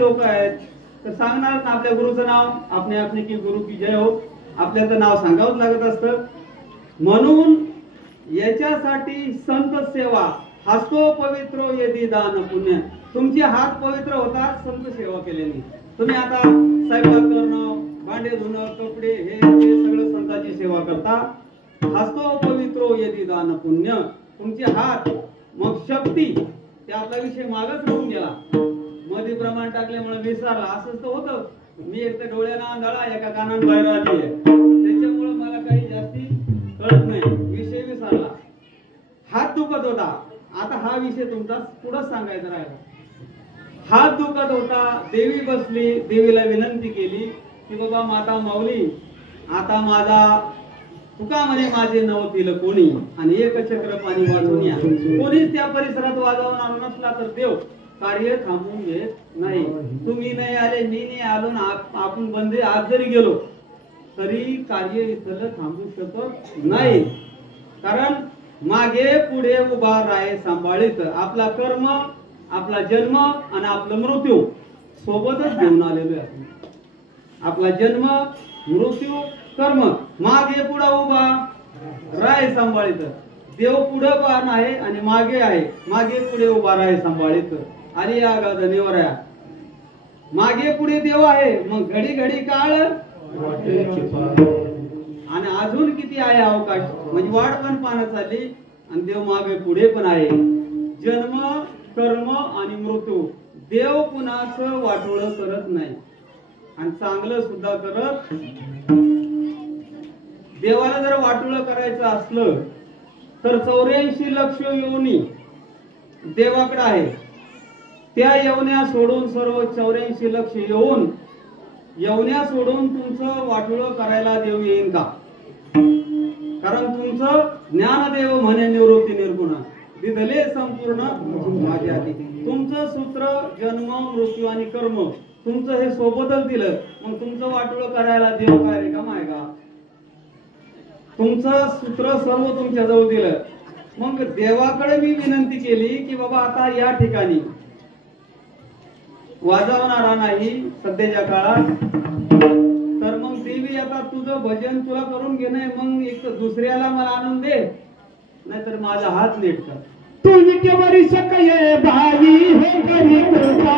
लोक आहेत तर सांगणार ना आपल्या गुरुचं नाव, आपने की गुरु की जय हो, आपल्याचं नाव सांगावंच लागत असतं. म्हणून याच्यासाठी संत सेवा, हस्तो पवित्रो यदि दान पुण्य, तुमचे हात पवित्र होतात संत सेवा केल्याने. तुम्ही आता स्वयंपाक करणं, भांडे धुणं, कपडे हे सगळं संतांची सेवा करता. हस्तो पवित्रो यदि दान पुण्य, तुमचे हात, मग शक्ती, त्यातला विषय मागच होऊन गेला. मध्ये प्रमाण टाकल्यामुळे विसरला. असंच तर होतं. मी एक तर डोळ्याला आंधळा, एका कानात बाहेर आली आहे, त्याच्यामुळे मला काही जास्ती कळत नाही, विषय विसरला. हात दुखत होता, आता हा विषय तुमचा पुढे सांगायचा राहिला. हात दुखत होता, देवी बसली, देवीला विनंती केली की बाबा माता माऊली, आता माझा तुका म्हणे माझे नवतील कोणी आणि एक चक्र पाणी वाजवून या. कोणीच त्या परिसरात वाजवणार नसला तर देव कार्य थांबवून घेत नाही. तुम्ही नाही आले, मी नाही आलो ना, आपण बंदे आज जरी गेलो तरी कार्य इथलं थांबू शकत नाही. कारण मागे पुढे उभा राहे सांभाळीत. आपला कर्म, आपला जन्म आणि आपलं मृत्यू सोबतच घेऊन आलेलो आहे. आपला जन्म, मृत्यू, कर्म, मागे पुढे उभा राहे सांभाळीत. देव पुढे पण आहे आणि मागे आहे, मागे पुढे उभा राहे सांभाळीत. आणि या धन्यवाद. मागे पुढे देव आहे, मग घडी घडी काळ आणि अजून किती आहे अवकाश, म्हणजे वाढ पण पाहणं चालली आणि देव मागे पुढे पण आहे. जन्म, कर्म आणि मृत्यू, देव कुणाचं वाटोळ करत नाही आणि चांगलं सुद्धा करत. देवाला जर वाटोळ करायचं असलं तर 84 लक्ष योनी देवाकडे आहे. त्या येवण्या सोडून, सर्व 84 लक्ष येऊन येवण्या सोडून तुमचं वाटोळ करायला देव येईन का? कारण तुमचं ज्ञानदेव म्हणे निवृत्ती निर्गुणा दिदले संपूर्ण माझ्या. तुमचं सूत्र जन्म, मृत्यू आणि कर्म तुमचं हे सोबतच दिलं, मग तुमचं वाटोळं करायला देव काय रिकामा आहे का? तुमचं सूत्र सर्व तुमच्या जवळ दिलं, मग देवाकडे मी विनंती केली की बाबा आता या ठिकाणी वाजवणारा नाही सध्याच्या काळात, तर मग देवी आता तुझं भजन तुला करून घेणं, मग एक दुसऱ्याला मला आणून दे, नाहीतर माझा हात नीट कर. तू विटेवरी सकये भाई हे करी कृपा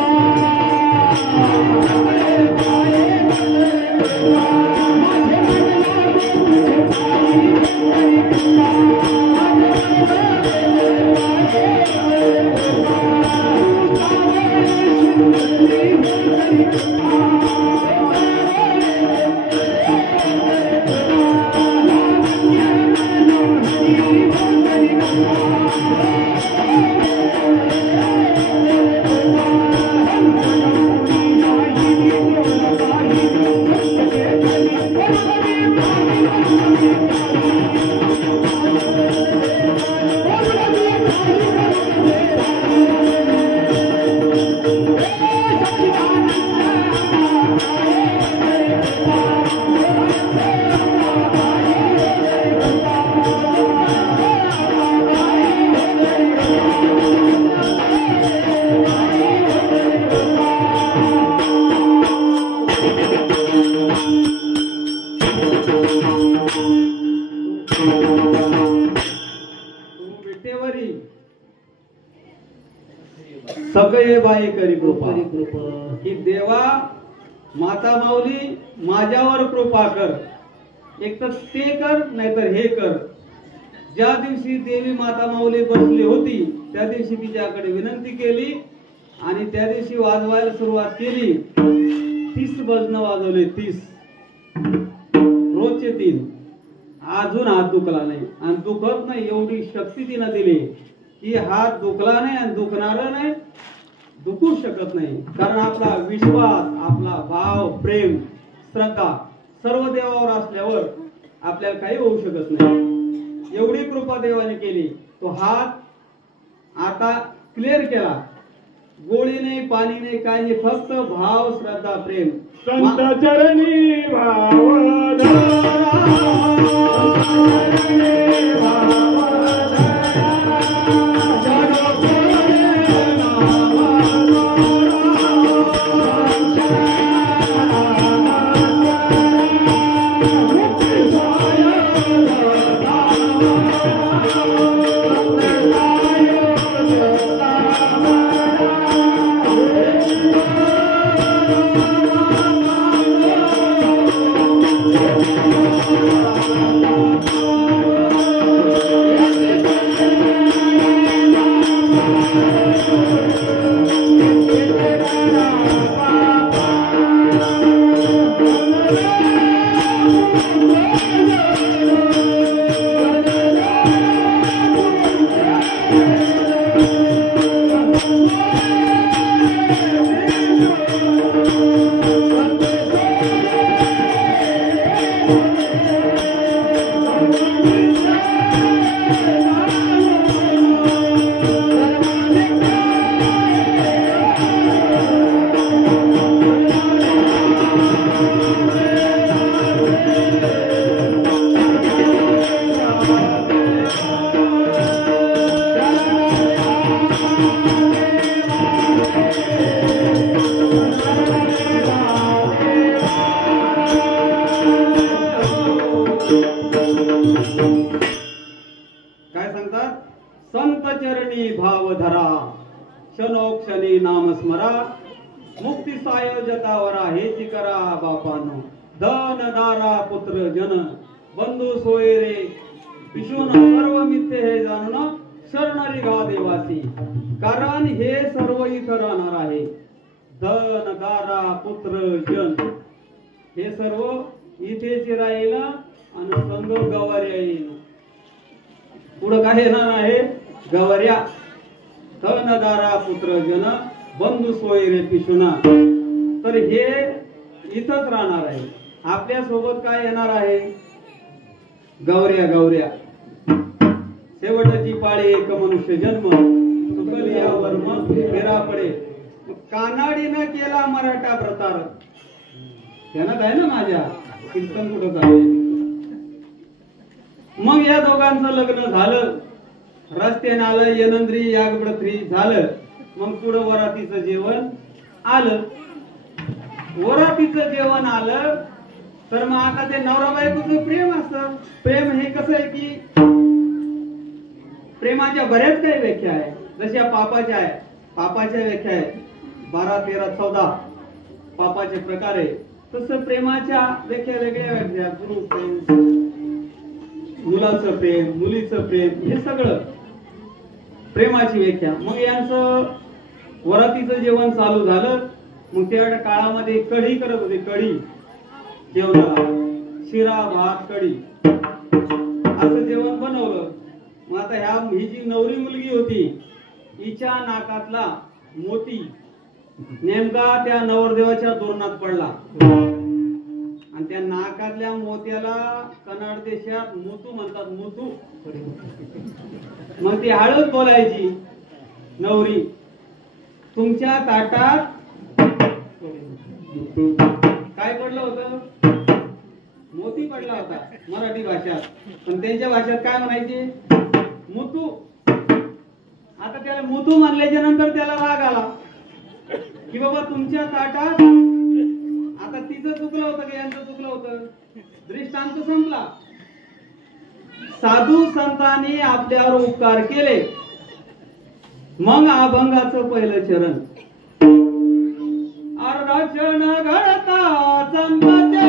सगळे बाई करी कृपा. करी कृपा. की देवा माता माऊली माझ्यावर कृपा कर, एक तर ते कर नाहीतर हे कर. ज्या दिवशी देवी माता माऊली बसली होती त्या दिवशी तिच्याकडे विनंती केली आणि त्या दिवशी वाजवायला सुरुवात केली. 30 भजन वाजवले, 30 रोजचे 3. अजून हात दुखला नाही आणि दुखत नाही एवढी शक्ती तिनं दिली की हात दुखला नाही आणि दुखणार नाही, दुखू शकत नाही. कारण आपला विश्वास, आपला भाव, प्रेम, श्रद्धा सर्व देवावर असल्यावर आपल्याला काही होऊ शकत नाही. एवढी कृपा देवाने केली. तो हात आता क्लिअर केला. गोळी नाही, पाणी नाही, काही नाही, फक्त भाव, श्रद्धा, प्रेम. संत चरणी काय सांगतात? संत चरणी भाव धरा, क्षणोक्षणी नाम स्मरा, मुक्ती सायोजतावरा हेची करा बापानो. धन दारा पुत्र जन, बंधू सोयरे पिशून सर्व मिथ्ये हे जाणून शरणरी गा देवासी. कारण हे सर्व इथं राहणार आहे. धन दारा पुत्र जन हे सर्व इथेच राहील आणि संग गवार्या येईल. पुढं काय येणार आहे? गवार्या. धन दारा पुत्र जन, बंधू सोयरे पिशुना. तर हे इथंच राहणार आहे. आपल्या सोबत काय येणार आहे? गौऱ्या. गौऱ्या. शेवटची पाळी एक मनुष्य जन्म, चुकल यावर मग फेरा पडे. कानाडीनं केला मराठा प्रतार. ध्यानात आहे ना माझ्या? कीर्तन कुठं चालू आहे? मग या दोघांचं लग्न झालं, रस्त्याने आलं, येनंद्री यागप्रथ्री झालं. मग पुढं वरातीचं जेवण आलं. वरातीचं जेवण आलं तर मग आता ते नवरा बायकोचं प्रेम असतं. प्रेम हे कसं आहे की प्रेमाच्या बऱ्याच काही व्याख्या आहे. जशा पापाच्या आहे, पापाच्या व्याख्या आहे 12, 13, 14 पापाचे प्रकार आहे. तसं प्रेमाच्या व्याख्या वेगळ्या व्याख्या. गुरु प्रेम, मुलाचं प्रेम, मुलीचं प्रेम, हे सगळं प्रेमाची व्याख्या. मग यांचं वरातीचं जेवण चालू झालं. मग त्या काळामध्ये कढी करत होते. कढी जेवणाला शिरा भात कढी असं जेवण बनवलं. मग आता ही जी नवरी मुलगी होती हिच्या नाकातला मोती नेमका त्या नवरदेवाच्या दोरणात पडला आणि त्या नाकातल्या मोत्याला कन्नड देशात मुतू म्हणतात. मुतू. मग ती हळूच बोलायची नवरी, तुमच्या ताटात काय पडलं होतं? मोती पडला होता मराठी भाषेत. पण त्यांच्या भाषेत काय म्हणायचे? मुतू. आता त्याला मुतू म्हणल्याच्या नंतर त्याला राग आला की बाबा तुमच्या ताटात. आता तिचं चुकलं होतं की यांचं चुकलं होतं? दृष्टांत संपला. साधू संतांनी आपल्यावर उपकार केले. मग अभंगाचं पहिलं चरण. अर्धाक्षण घडता संताचे,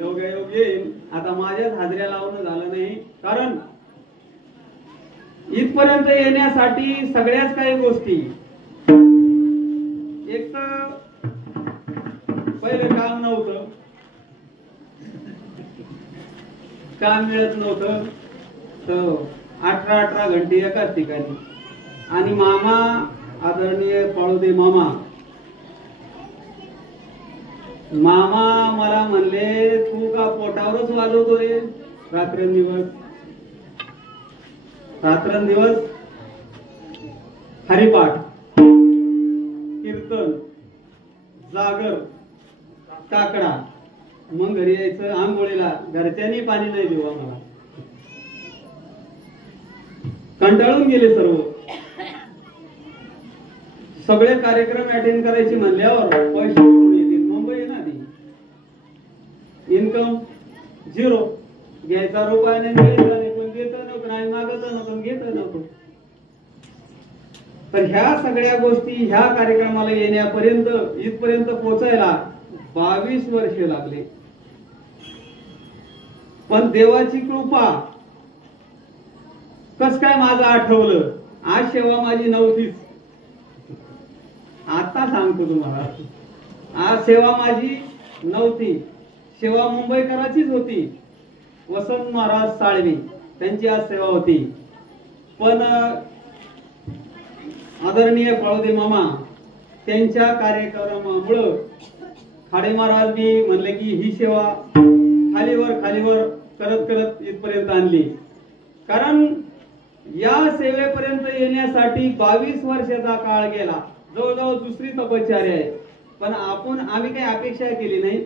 योगायोग येईल. आता माझ्याच हाजऱ्या लावणं झालं नाही. कारण इथपर्यंत येण्यासाठी सगळ्याच काही गोष्टी. एक तर पहिलं काम नव्हतं, काम मिळत नव्हतं. तर 18 घंटे एकाच ठिकाणी. आणि मामा आदरणीय पाळुदे मामा मला म्हणले, तू का पोटावरच वाजवतो रे रात्रंदिवस? रात्रंदिवस हरिपाठ, कीर्तन, जागर, काकडा. मग घरी यायचं आंघोळीला. घरच्यांनी पाणी नाही देऊ आम्हाला. कंटाळून गेले सर्व. सगळे कार्यक्रम अटेंड करायचे म्हणल्यावर पैसे कुठून येतील? मुंबई आहे ना ती. Income zero. घ्यायचा रुपया नाही, मिळायचा नाही, पण देत नको नाही, मागत नको, घेत नको. तर ह्या सगळ्या गोष्टी ह्या कार्यक्रमाला येण्यापर्यंत इथपर्यंत पोहोचायला 22 वर्षे लागले. पण देवाची कृपा कस काय माझं आठवलं. आज सेवा माझी नव्हतीच, आता सांगतो तुम्हाला. आज सेवा माझी नव्हती, सेवा मुंबईकराचीच होती. वसंत महाराज साळवी त्यांची आज सेवा होती. पण आदरणीय पळोदे मामा त्यांच्या कार्यक्रमामुळं खाडे महाराजनी म्हणले की ही सेवा खालीवर करत करत इथपर्यंत आणली. कारण या सेवेपर्यंत येण्यासाठी 22 वर्षाचा काळ गेला. जवळजवळ दुसरी तपश्चर्या आहे. पण आम्ही काही अपेक्षा केली नाही.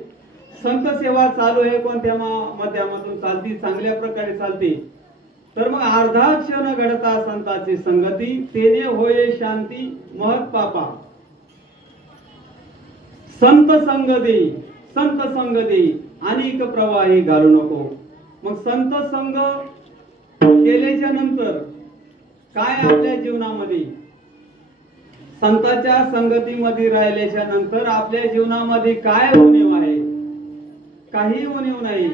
संत सेवा चालू आहे, कोणत्या माध्यमातून चालती, चांगल्या प्रकारे चालते. तर मग अर्धा क्षण घडता संताची संगती, तेने होये शांती महत पापा. संत संग दे अनेक प्रवाही घालू नको. मग संत संग केल्याच्या नंतर काय आपल्या जीवनामध्ये, संतांच्या संगतीमध्ये राहिल्याच्या नंतर आपल्या जीवनामध्ये काय उणीव आहे? काही उणीव नाही.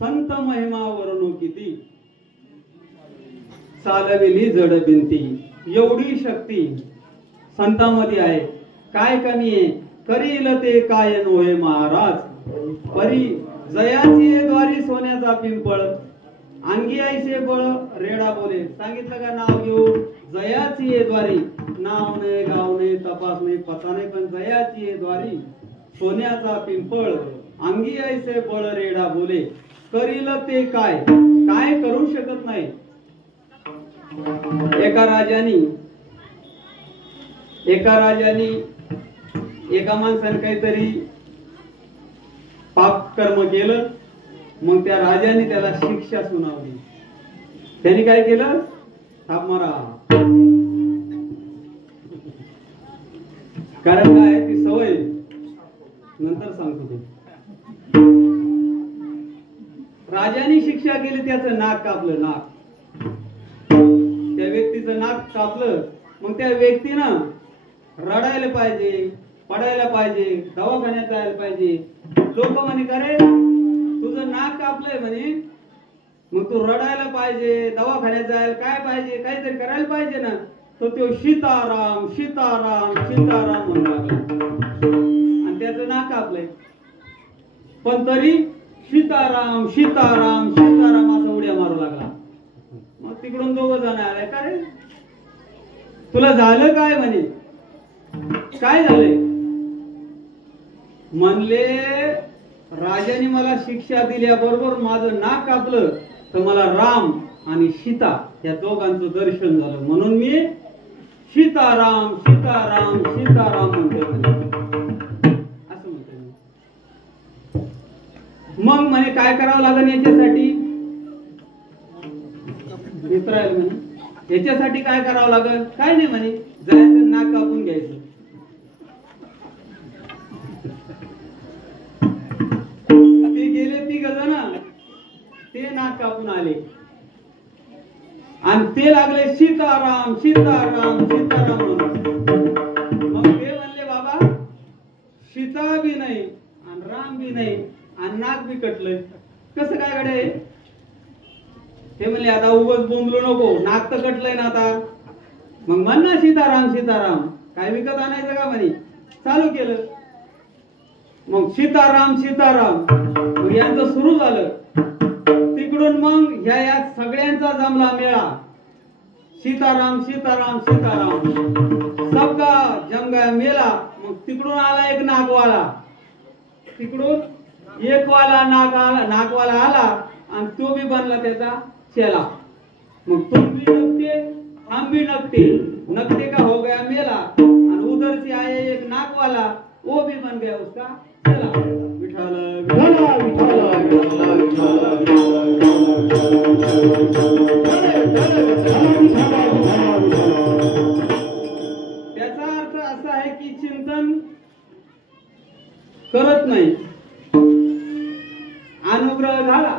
संत महिमा वर्णुकिती चालविली जड बिनती. एवढी शक्ती संतांमध्ये आहे. काय कमी आहे? करील ते काय नोहे महाराज. परी जयाची द्वारी सोन्याचा पिंपळ, अंगी ऐसे बळ रेडा बोले. सांगितलं का नाव घेऊ? जयाची द्वारी, नाव नाही, गाव नाही, तपास नाही, पता नाही, पण जयाची द्वारी सोन्याचा पिंपळ, अंगी ऐसे बळ रेडा बोले. करील ते काय, काय करू शकत नाही. एका राजानी एका माणसाने काहीतरी पाप कर्म केलं. मग त्या राजाने त्याला शिक्षा सुनावली. त्याने काय केलं? थाप मारा. कारण काय ती सवय, नंतर सांगतो ते. राजाने शिक्षा केली, त्याचं नाक कापलं. नाक, त्या व्यक्तीचं नाक कापलं. मग त्या व्यक्तीनं रडायला पाहिजे, पडायला पाहिजे, दवाखान्यात जायला पाहिजे. लोक म्हणे का रे तुझं नाक कापलंय म्हणे, मग तू रडायला पाहिजे, दवाखान्यात जायला काय पाहिजे, काहीतरी करायला पाहिजे ना. तो सीताराम सीताराम सीताराम म्हणू लागला आणि त्याचं नाक कापलंय. पण तरी सीताराम सीताराम सीताराम असं उड्या मारू लागला. मग तिकडून दोघ जण आले. का रे तुला झालं काय म्हणे? काय झालंय म्हणले? राजाने मला शिक्षा दिल्याबरोबर माझं नाक कापलं, तर मला राम आणि सीता या दोघांचं दर्शन झालं, म्हणून मी सीताराम सीताराम सीताराम म्हणतो. असं म्हणतो. मग म्हणे काय करावं लागेल याच्यासाठी, इस्रायल म्हणे याच्यासाठी काय करावं लागेल, काय नाही म्हणे, जायचं नाक कापून घ्यायचं. ते गेले 3 जण, ते नाक कापून आले आणि ते लागले सीताराम सीताराम सीताराम म्हणून. मग ते म्हणले बाबा सीता बी नाही आणि राम बी नाही आणि नाक बी कटलंय, कसं काय गडे. ते म्हणले आता उगाच बोंबलू नको, नाक तर कटलंय ना आता, मग म्हण ना सीताराम सीताराम, काय विकत आणायचं का म्हणे. चालू केलं, मग सीताराम सीताराम मग यांचं सुरू झालं. तिकडून मग या सगळ्यांचा जमला मेळा, सीताराम सीताराम सीताराम सबका जम गया मेला. मग तिकडून आला एक नागवाला, तिकडून एक वाला नागवाला आला आणि तो बी बनला त्याचा चेला. मग तुम भी नकटे हम भी नकटे, नकटे का हो गया मेला. आणि उधर से आए एक नागवाला, वो भी बन गया उसका चेला. विठाल विठाल विठाल विठाल त्याचा अर्थ असा आहे की चिंतन करत नाही, अनुग्रह झाला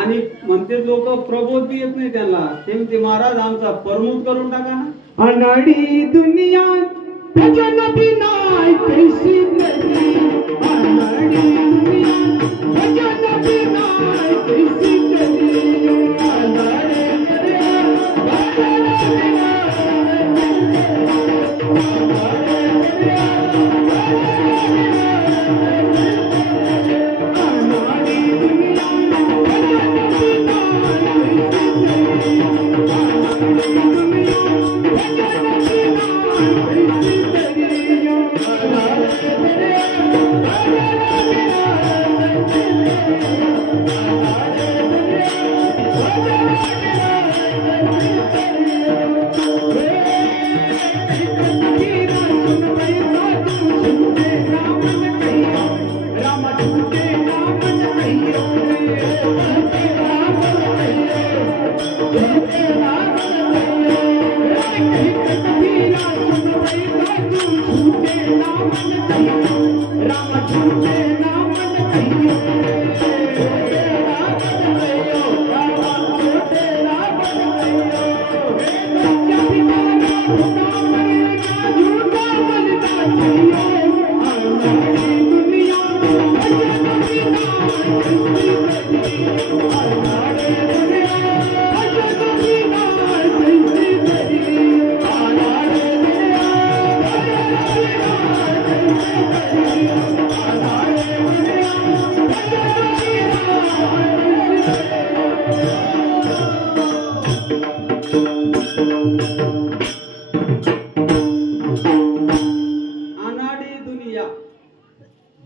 आणि म्हणते लोक प्रबोध बी येत नाही त्यांना. ते म्हणते महाराज आमचा प्रमोद करून टाका ना. अनाडी दुनिया भजन बिनाय कैसी तरी, अनाडी दुनिया भजन बिनाय कैसी तरी, अनाडी दुनिया भजन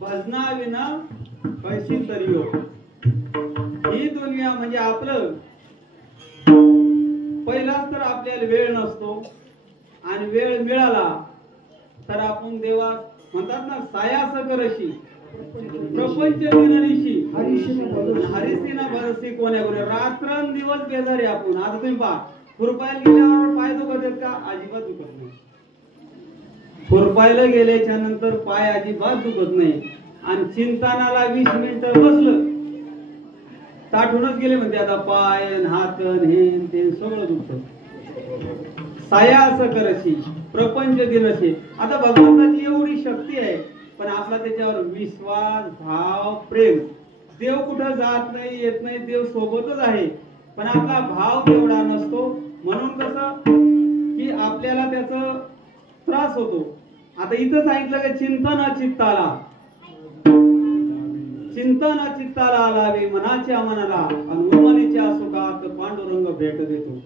भजनाविना कैसी तरी हो. ही दुनिया म्हणजे आपलं पहिलाच तर आपल्याला वेळ नसतो आणि वेळ मिळाला तर आपण देवा म्हणतात ना सायास करशी प्रपंच दिननिशी हरिसिना भरसी कोण्या कोण्या रात्रंदिवस बेजारी आपण. आता तुम्ही पहा खुरपायला गेल्यावर पाय दुखत आहेत का? अजिबात दुखत नाही. खुरपायला गेल्याच्या नंतर पाय अजिबात दुखत नाही आणि चिंतनाला 20 मिनिटं बसलं ताठूनच गेले म्हणते आता पाय हात हे ते सगळं दुखत. साया असं करशी प्रपंच दिनशी. आता भगवंताची एवढी शक्ती आहे पण आपला त्याच्यावर विश्वास भाव प्रेम. देव कुठं जात नाही येत नाही, देव सोबतच आहे पण आपला भाव तेवढा नसतो. म्हणून कसं की आपल्याला त्याचा त्रास होतो. आता इथं सांगितलं की चिंतन चित्ताला, चिंतन चित्ताला आलावे मनाच्या मनाला आणि उमनीच्या सुखात पांडुरंग भेट देतो.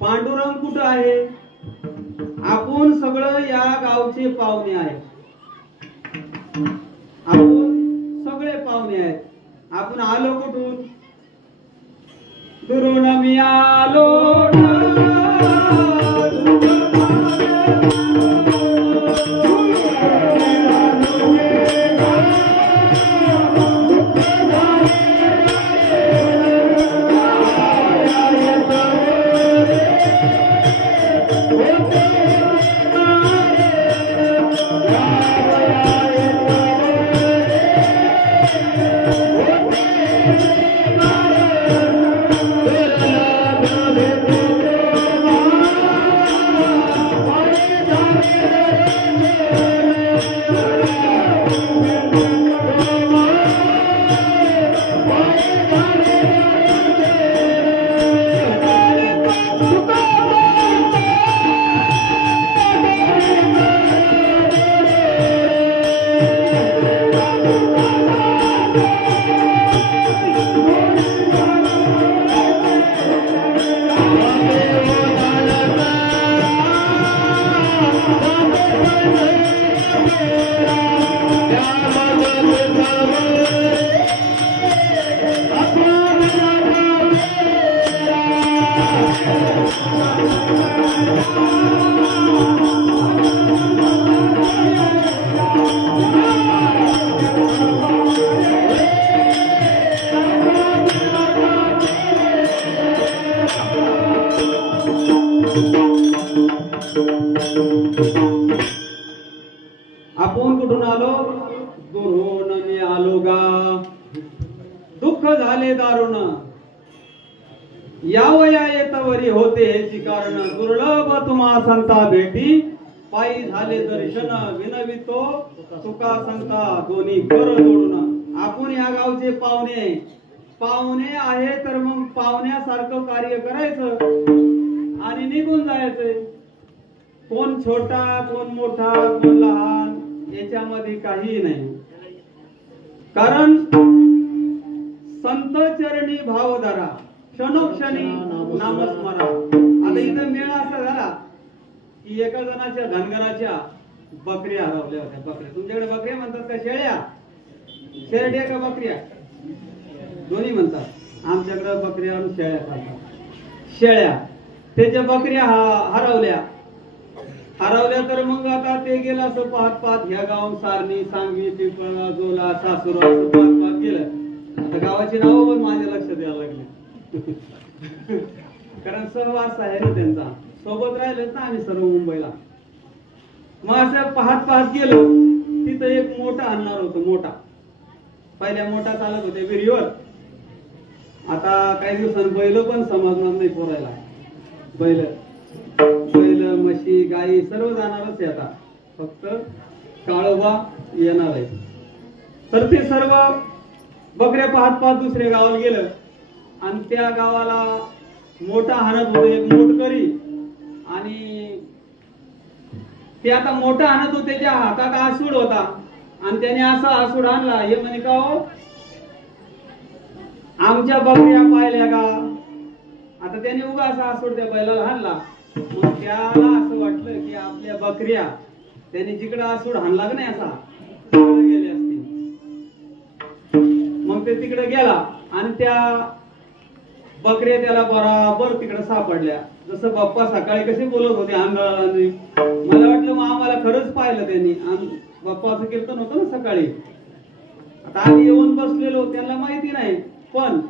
पांडुरंग कुठं आहे? आपण सगळं या गावचे पाहुणे आहेत. आपण सगळे पाहुणे आहेत. आपण आलो कुठून? दुरून मी आलो आपण कुठून आलो? दुरून मी आलो गा, दुःख झाले दारुण, यावया येतवरी होते हेची कारण, दुर्लभ तुम्हा संता भेटी, पायी झाले दर्शन, विनवितो सुका संता दोन्ही कर जोडून. आपण या गावचे पाहुणे आहे तर मग पाहुण्यासारखं कार्य करायचं आणि निघून जायचंय. कोण छोटा, कोण मोठा, कोण लहान याच्यामध्ये काही नाही. कारण संत चरणी भाव धरा, क्षणोक्षणी नामस्मरा. आता इथं मेळा असा झाला की एका जणाच्या धनगराच्या बकऱ्या हरवल्या होत्या. बकऱ्या तुमच्याकडे बकऱ्या म्हणतात का शेळ्या? शेरड्या का बकऱ्या? दोन्ही म्हणतात. आमच्याकडे बकऱ्या आणि शेळ्या खातात. शेळ्या त्याच्या बकऱ्या हरवल्या तर मग आता ते गेलं असं पाहत ह्या गाव सारणी, सांगवी, पिंपळगाव, जोला, सासूर असं पाहत गेलं. आता गावाची नावं पण माझ्या लक्षात यायला लागले. कारण सहवास आहे ना त्यांचा, सोबत राहिलेत ना आम्ही सर्व मुंबईला. मग असं पाहत गेलं, तिथं एक मोठा आणणार होतं. मोठा पहिल्या मोठा चालत होते विहिरीवर. आता काही दिवसांनी बैल पण समजणार नाही पोरायला. बैल म्हशी गाई सर्व जाणारच आहे. आता फक्त काळोबा येणार आहे. तर ते सर्व बकऱ्या पाहत दुसऱ्या गावाला गेलं आणि त्या गावाला मोठा हाणत होते एक मोटकरी. आणि ते आता मोठा हाणत होते, त्याच्या हातात आसूड होता आणि त्याने असा आसूड आणला. हे म्हणे का हो, आमच्या बकऱ्या पाहिल्या का? आता त्याने उगा असा आसूड त्या बैलाला हाणला. मग त्याला असं वाटलं की आपल्या बकऱ्या त्याने जिकडे आसूड हाणला नाही असा गेले असतील. मग ते तिकडे गेला आणि त्या बकऱ्या त्याला बराबर तिकडे सापडल्या. जसं बाप्पा सकाळी कसे बोलत होते आंधळांनी, मला वाटलं मग आम्हाला खरंच पाहिलं त्यांनी. बाप्पाचं कीर्तन होतं ना सकाळी. आता आम्ही येऊन बसलेलो, त्यांना माहिती नाही. पण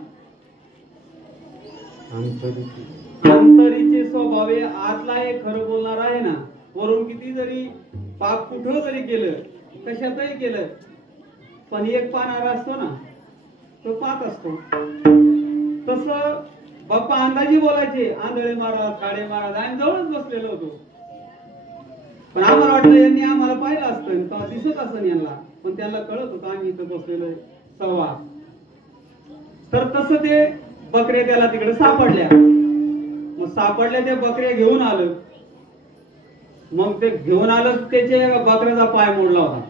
अंतरीचे स्वभावे आतला एक खरं बोलणार आहे ना. वरून किती जरी पाप कुठं जरी केलं, कशातही केलं, पण एक पाहणारा असतो ना, तो पाहत असतो. तसं बाप्पा अंदाजी बोलायचे. आंधळे महाराज, काळे महाराज आम्ही जवळच बसलेलो होतो. पण आम्हाला वाटलं यांनी आम्हाला पाहिलं असतं, तेव्हा दिसत असतं यांना. पण त्यांना कळत होतं आम्ही इथं बसलेलो सव्वा. तर तसं ते बकऱ्या त्याला तिकडे सापडल्या. मग सापडल्या त्या बकऱ्या घेऊन आलं. मग ते घेऊन आलं, त्याच्या बकऱ्याचा पाय मोडला होता.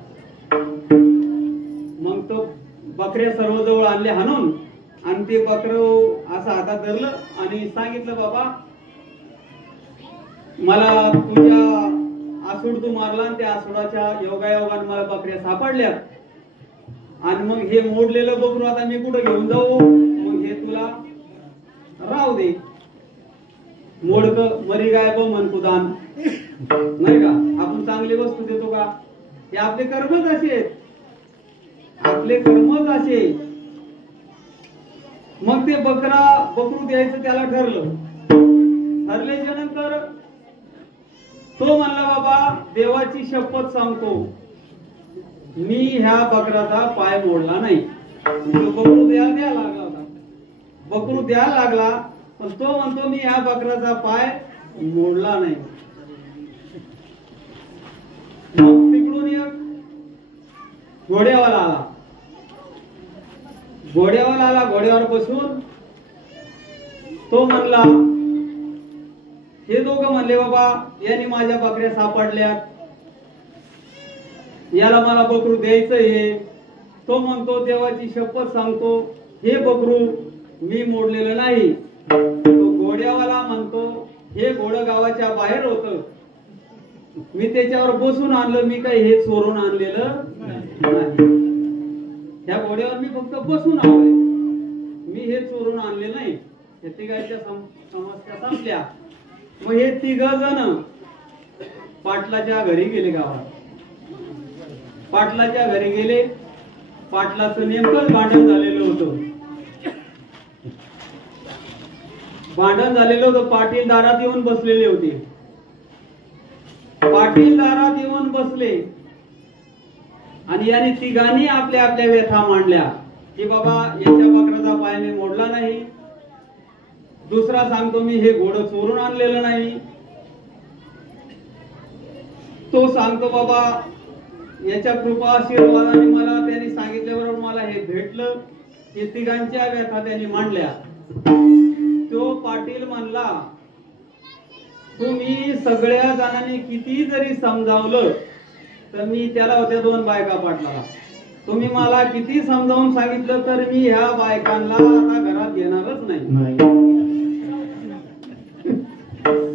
मग तो बकऱ्या सर्व जवळ आणले हाणून आणि ते बकरं असं हातात धरलं आणि सांगितलं, बाबा मला तुझ्या आसूड तू मारला आणि त्या आसूडाच्या योगायोगाने मला बकऱ्या सापडल्या. आणि मग हे मोडलेलं बकरू आता मी कुठं घेऊन जाऊ? मग हे तुला राहू दे. मोडक मरी गाय मन कुदान, नाही का? आपण चांगली वस्तू देतो का? हे आपले कर्मच असे आहेत. आपले कर्मच असे. मग ते बकरू द्यायचं त्याला ठरलं. ठरल्याच्या नंतर तो म्हणला, बाबा देवाची शपथ सांगतो, मी ह्या बकराचा पाय मोडला नाही. बकरू द्यायला लागला होता. बकरू द्यायला लागला, पण तो म्हणतो मी ह्या बकराचा पाय मोडला नाही. मग तिकडून एक घोड्यावाला आला. घोड्यावाला आला, घोड्यावर बसून तो म्हणला, हे दोघं म्हणले बाबा यांनी माझ्या बकऱ्या सापडल्यात, याला मला बकरू द्यायचंय. तो म्हणतो देवाची शपथ सांगतो हे बकरू मी मोडलेलं नाही. तो घोड्यावाला म्हणतो हे घोडं गावाच्या बाहेर होतं, मी त्याच्यावर बसून आणलं, मी काही हे चोरून आणलेलं नाही. ह्या घोड्यावर मी फक्त बसून आलोय, मी हे चोरून आणले नाही. हे तिघांच्या समस्या संपल्या. मग हे तिघ जण पाटलाच्या घरी गेले. गावात पाटलाच्या घरी गेले. पाटलाचं नेमकंच भांडण झालेलं होतं. भांडण झालेलं होतं. पाटील दारात येऊन बसलेले होते. पाटील दारात येऊन बसले आणि यांनी तिघांनी आपल्या आपल्या व्यथा मांडल्या की बाबा याच्या बकराचा पाय मी मोडला नाही. दुसरा सांगतो मी हे घोडं चोरून आणलेलं नाही. तो सांगतो बाबा याच्या कृपा आशीर्वादाने मला त्यांनी सांगितल्याबरोबर मला हे भेटलं. हे तिघांच्या व्यथा त्यांनी मांडल्या. तो पाटील म्हणला तुम्ही सगळ्या जणांनी किती जरी समजावलं तर मी त्याला होत्या 2 बायका पाटलाला, तुम्ही मला किती समजावून सांगितलं तर मी ह्या बायकांना आता घरात घेणारच नाही.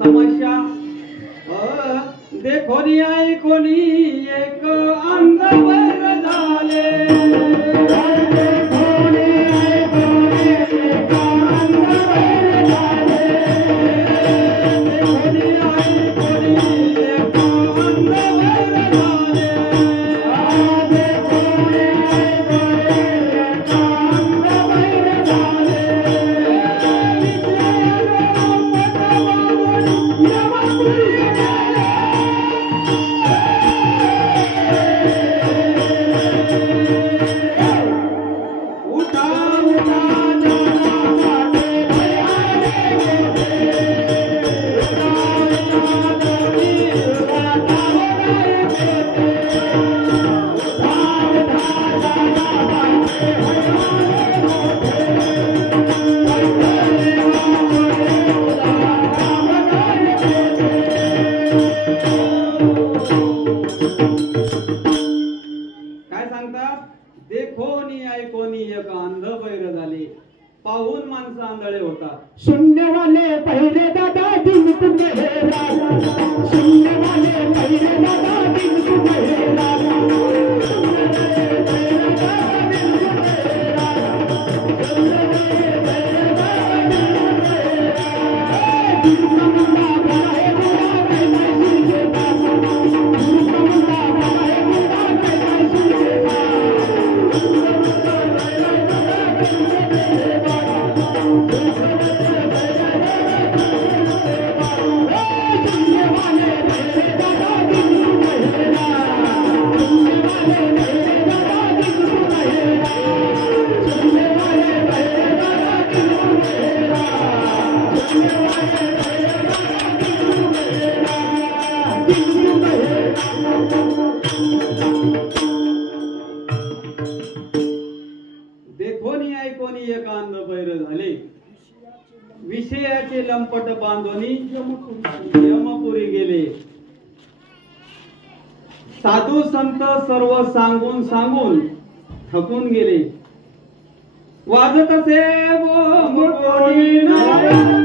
समस्या देखो आई कोणी एक अंध वर झाले. पाहून माणसं आंधळे होतात. शून्यवाले पहिले दादा दिन तुम्ही हे राजा, शून्यवाले पहिले दादा दिन तुम्ही हे राजा. देखोनी ऐकोनी एकांत बैर झाले. विषयाचे लंपट बांधोनी यमपुरी गेले. साधू संत सर्व सांगून सांगून थकून गेले. वाजत असे मुकोनी Hare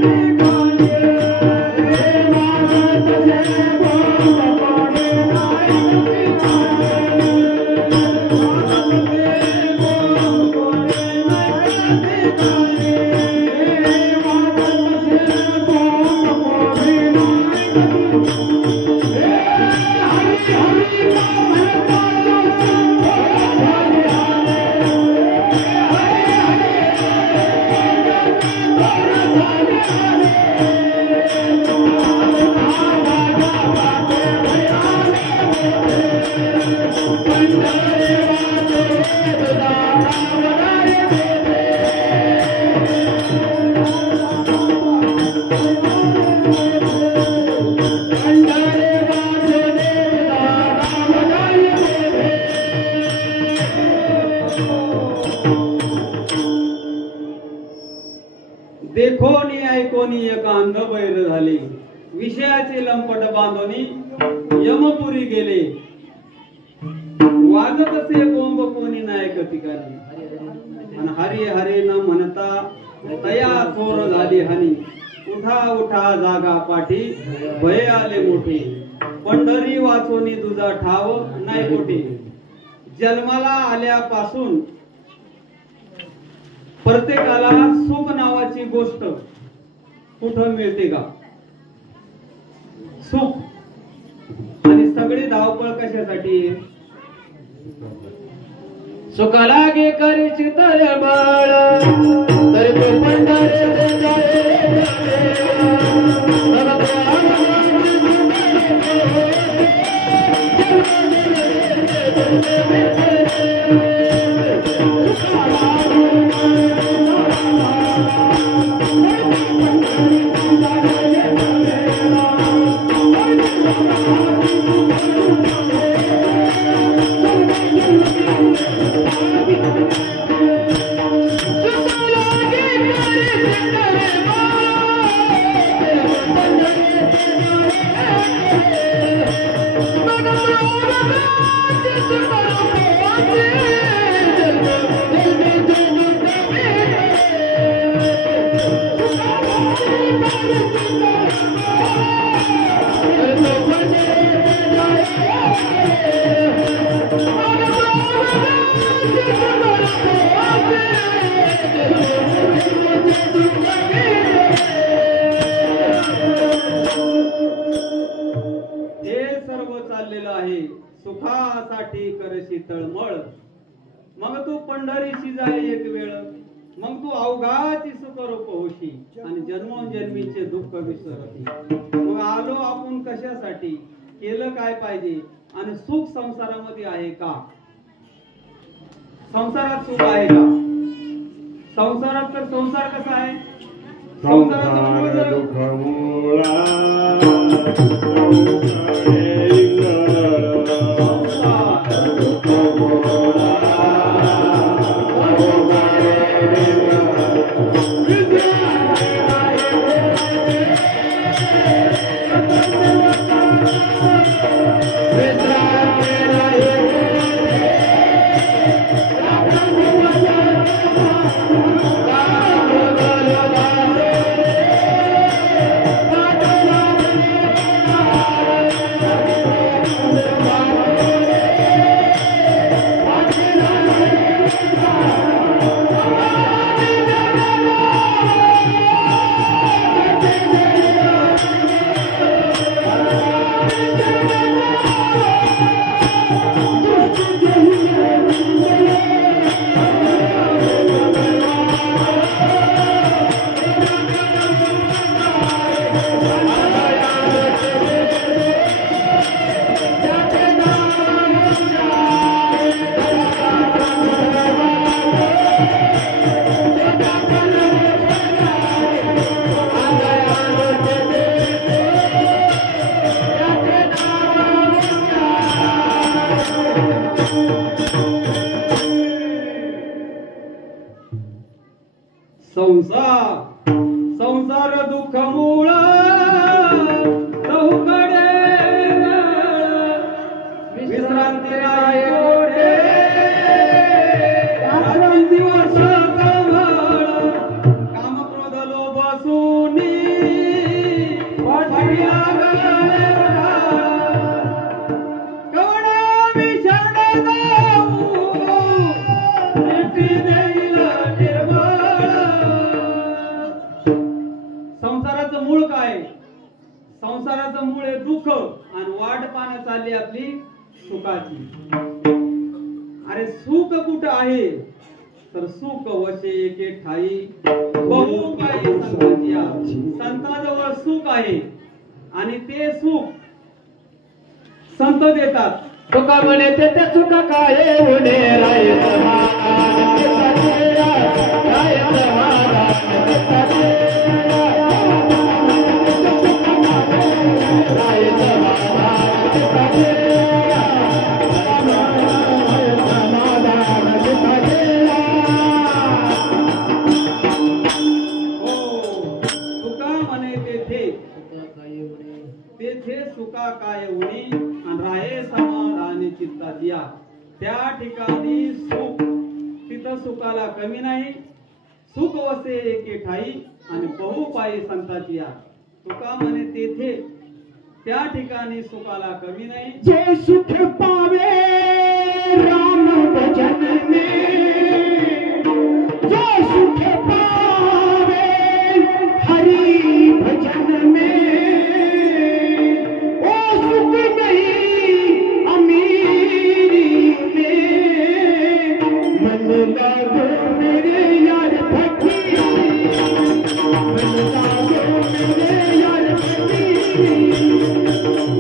कोणी एक अंध बैर झाले, विषयाचे लंपट बांधोनी यमपुरी गेले, वाजत असे बोंब कोणी नायक ठिकाणी, आणि हरी हरी न म्हणता तया थोर झाली हानी, उठा उठा जागा पाठी भय आले मोठे, पंढरी वाचोनी तुझा ठाव नाही कोठे. जन्माला आल्यापासून प्रत्येकाला सुख नावाची गोष्ट कुठं मिळते का? सुख. आणि सगळी धावपळ कशासाठी? सुख लागे करीची तळमळ, तर तो पंढरीचे जाए. सुखासाठी करशी तळमळ, मग तू पंढरीशी जाय एक वेळ, मग तू अवघाची सुख रूप होशी, आणि जन्मोजन्मीचे दुःख विसरती. मग आलो आपण कशासाठी, केलं काय पाहिजे, आणि सुख संसारामध्ये आहे का? संसारात सुख आहे का? संसारात तर संसार कसा आहे? संसारात दुःख संसार संसार दुःख मूळ चौकडे विश्रांती नाही ओढे रात्री दिवस कमळ काम क्रोध लोभ सुनी वाढल्या कवडा विषाण जाऊ दृष्टी देईल निर्मळ. संसाराचं मूळ काय? संसाराचं मूळ आहे दुःख, आणि वाट पाहणं चालली आपली सुखाची. अरे सुख कुठं आहे? तर सुख वशे एके ठाई बहु काही संतांच्या. संतांजवळ सुख आहे, आणि ते सुख संत देतात. तुका म्हणे ते सुख काय उडे राय त्या ठिकाणी सुख, तिथं सुखाला कमी नाही. सुख वसे एके ठाई आणि बहु पायी संताची या. तुका म्हणे तेथे त्या ठिकाणी सुखाला कमी नाही. जे सुख पावे राम भजन में, जो सुख पावे हरि भजन में, ओ सुख नहीं अमीरी में, मन लागो मेरे यार भक्ति, मन लागो मेरे यार भक्ति,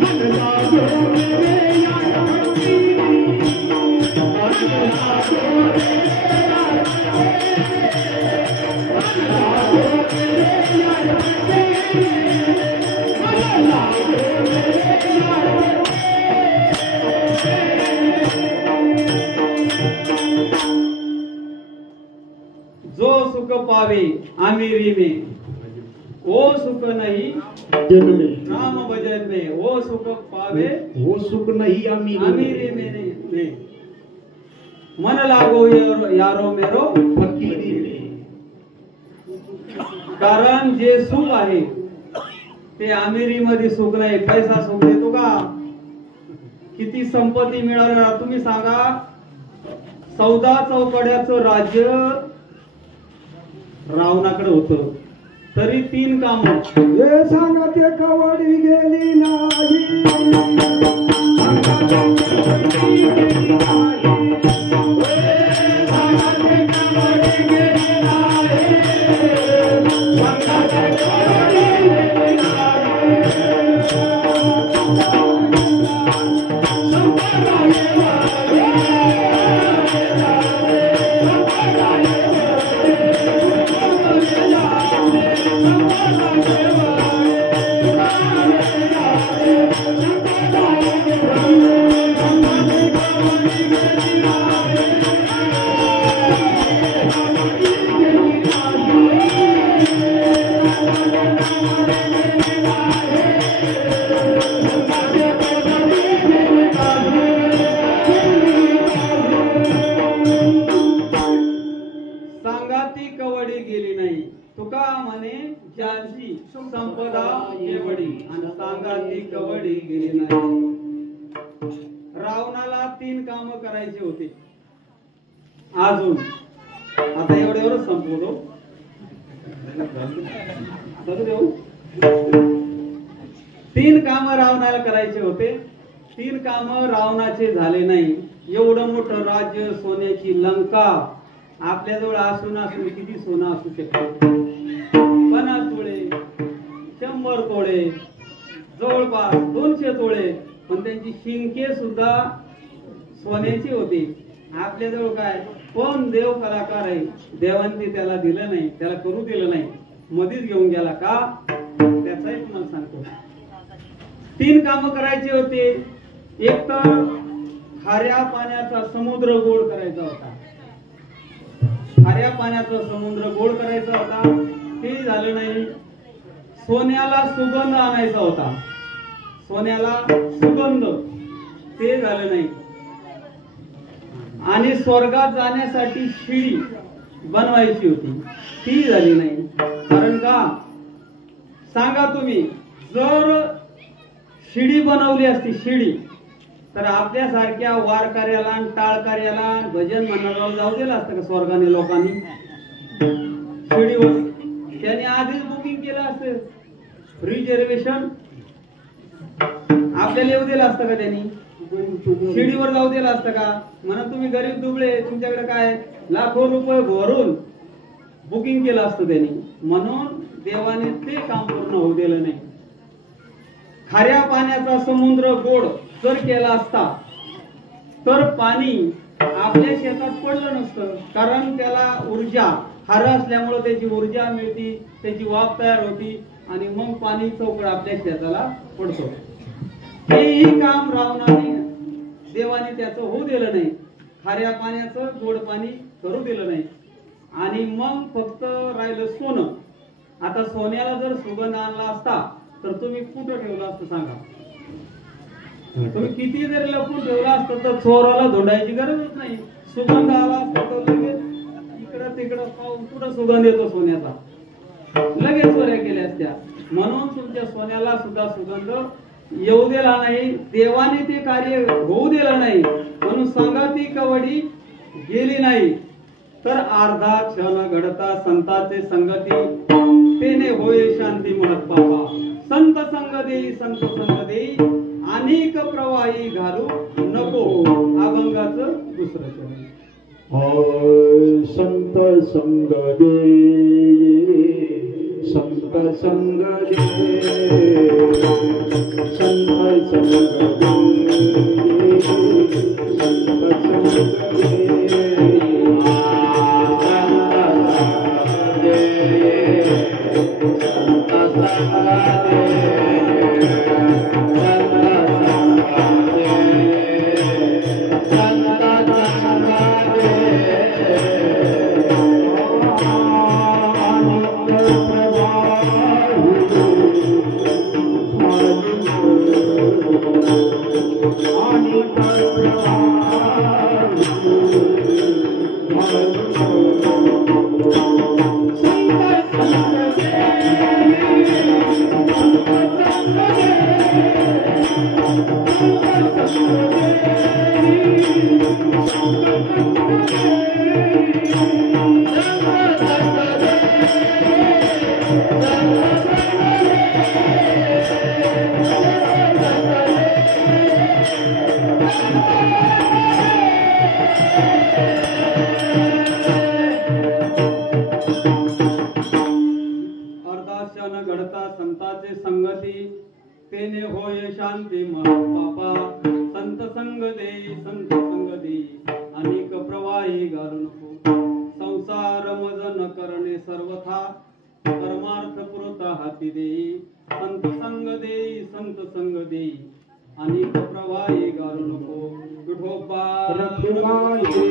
मन लागो मेरे यार भक्ति, मन लागो मेरे यार जो सुख पावे आमिरी में, वो सुख नहीं राम भजन में. वो सुख पावे वो सुख नहीं आमिरी में नहीं. मन लागो यारो मेरो फकीरी में. कारण जे सुख आहे ते आमिरी मध्ये सुख नाही. पैसा सुख देतो का? किती संपत्ती मिळाली तुम्ही सांगा. 14 चौकड्याचं राज्य रावणाकडे होतं, तरी 3 काम. हे सांगा ते कवडी गेली नाही, सांगाती कवडी गेली नाही. तुका म्हणे ज्यांची संपदा केवडी आणि सांगाती कवडी गेली नाही. रावणाला 3 काम करायचे होते. अजून आता एवढ्यावरच संपवतो. चालू देऊ. 3 काम रावणाला करायचे होते. 3 काम रावणाचे झाले नाही. एवढं मोठं राज्य, सोन्याची लंका आपल्याजवळ असून किती सोनं असू शकतं? 50 तोळे, 100 तोळे, जवळपास 200 तोळे. पण त्यांची शिंके सुद्धा सोन्याची होती. आपल्याजवळ काय? कोण देव कलाकार आहे, देवांनी त्याला दिलं नाही, त्याला करू दिलं नाही, मधीच घेऊन गेला का? त्याचाही तुम्हाला सांगतो. 3 कामं करायची होते. एक तर खाऱ्या पाण्याचा समुद्र गोड करायचा होता. खाऱ्या पाण्याचा समुद्र गोड करायचा होता, ते झालं नाही. सोन्याला सुगंध आणायचा होता. सोन्याला सुगंध, ते झालं नाही. आणि स्वर्गात जाण्यासाठी शिडी बनवायची होती, ती झाली नाही. कारण का सांगा तुम्ही? जर शिडी बनवली असती शिडी, तर आपल्यासारख्या वारकऱ्याला आणि टाळकऱ्याला भजन म्हणणाऱ्याला जाऊ दिलं असतं का स्वर्गाने लोकांनी? शिडीवर त्याने आधीच बुकिंग केलं असतं, रिझर्वेशन आपल्याला येऊ दिलं असतं का? त्यांनी शिडीवर जाऊ दिलं असतं का? म्हणा तुम्ही गरीब दुबळे, तुमच्याकडे काय लाखो रुपये भरून बुकिंग केलं असतं त्यांनी. म्हणून देवाने ते काम पूर्ण होऊ दिलं नाही. खाऱ्या पाण्याचा समुद्र गोड जर केला असता तर पाणी आपल्या शेतात पडलं नसतं. कारण त्याला ऊर्जा, खारं असल्यामुळे त्याची ऊर्जा मिळती, त्याची वाफ तयार होती आणि मग पाणी चौकड आपल्या शेताला पडतो. हेही काम रावणाने, देवाने त्याचं होऊ दिलं नाही. खाऱ्या पाण्याचं गोड पाणी करू दिलं नाही. आणि मग फक्त राहिलं सोनं. आता सोन्याला जर सुगंध आणला असता तर तुम्ही कुठं ठेवलं असतं सांगा? तुम्ही किती जरी लपून ठेवला असतं तर चोराला धोंडायची गरजच नाही. सुगंध आला असता तर लगेच इकडं तिकडं पाहून कुठं सुगंध येतो सोन्याचा, लगेच चोऱ्या केल्या असत्या. म्हणून तुमच्या सोन्याला सुद्धा सुगंध येऊ दिला नाही, देवाने ते कार्य होऊ दिलं नाही, म्हणून संगती कवडी गेली नाही. तर अर्धा क्षण घडता संताचे संगती, तेने होय शांती म्हणत पापा. संत संग देई संत संग देई, अनेक प्रवाही घालू नको. अभंगाचं दुसरं चरण. संत संग दे, संत संग दे, संत संग दे, संत संग दे. घडता संताचे संगती, तेने होय शांती म्हणत पापा. संत संग देई संत संग देई, अनेक प्रवाही घालू नको. संसार मज न करणे सर्वथा, परमार्थ पुरता हाती देई. संत संग देई संत संग देई, अनेक प्रवाही घालू नको. विठोबा रखवाले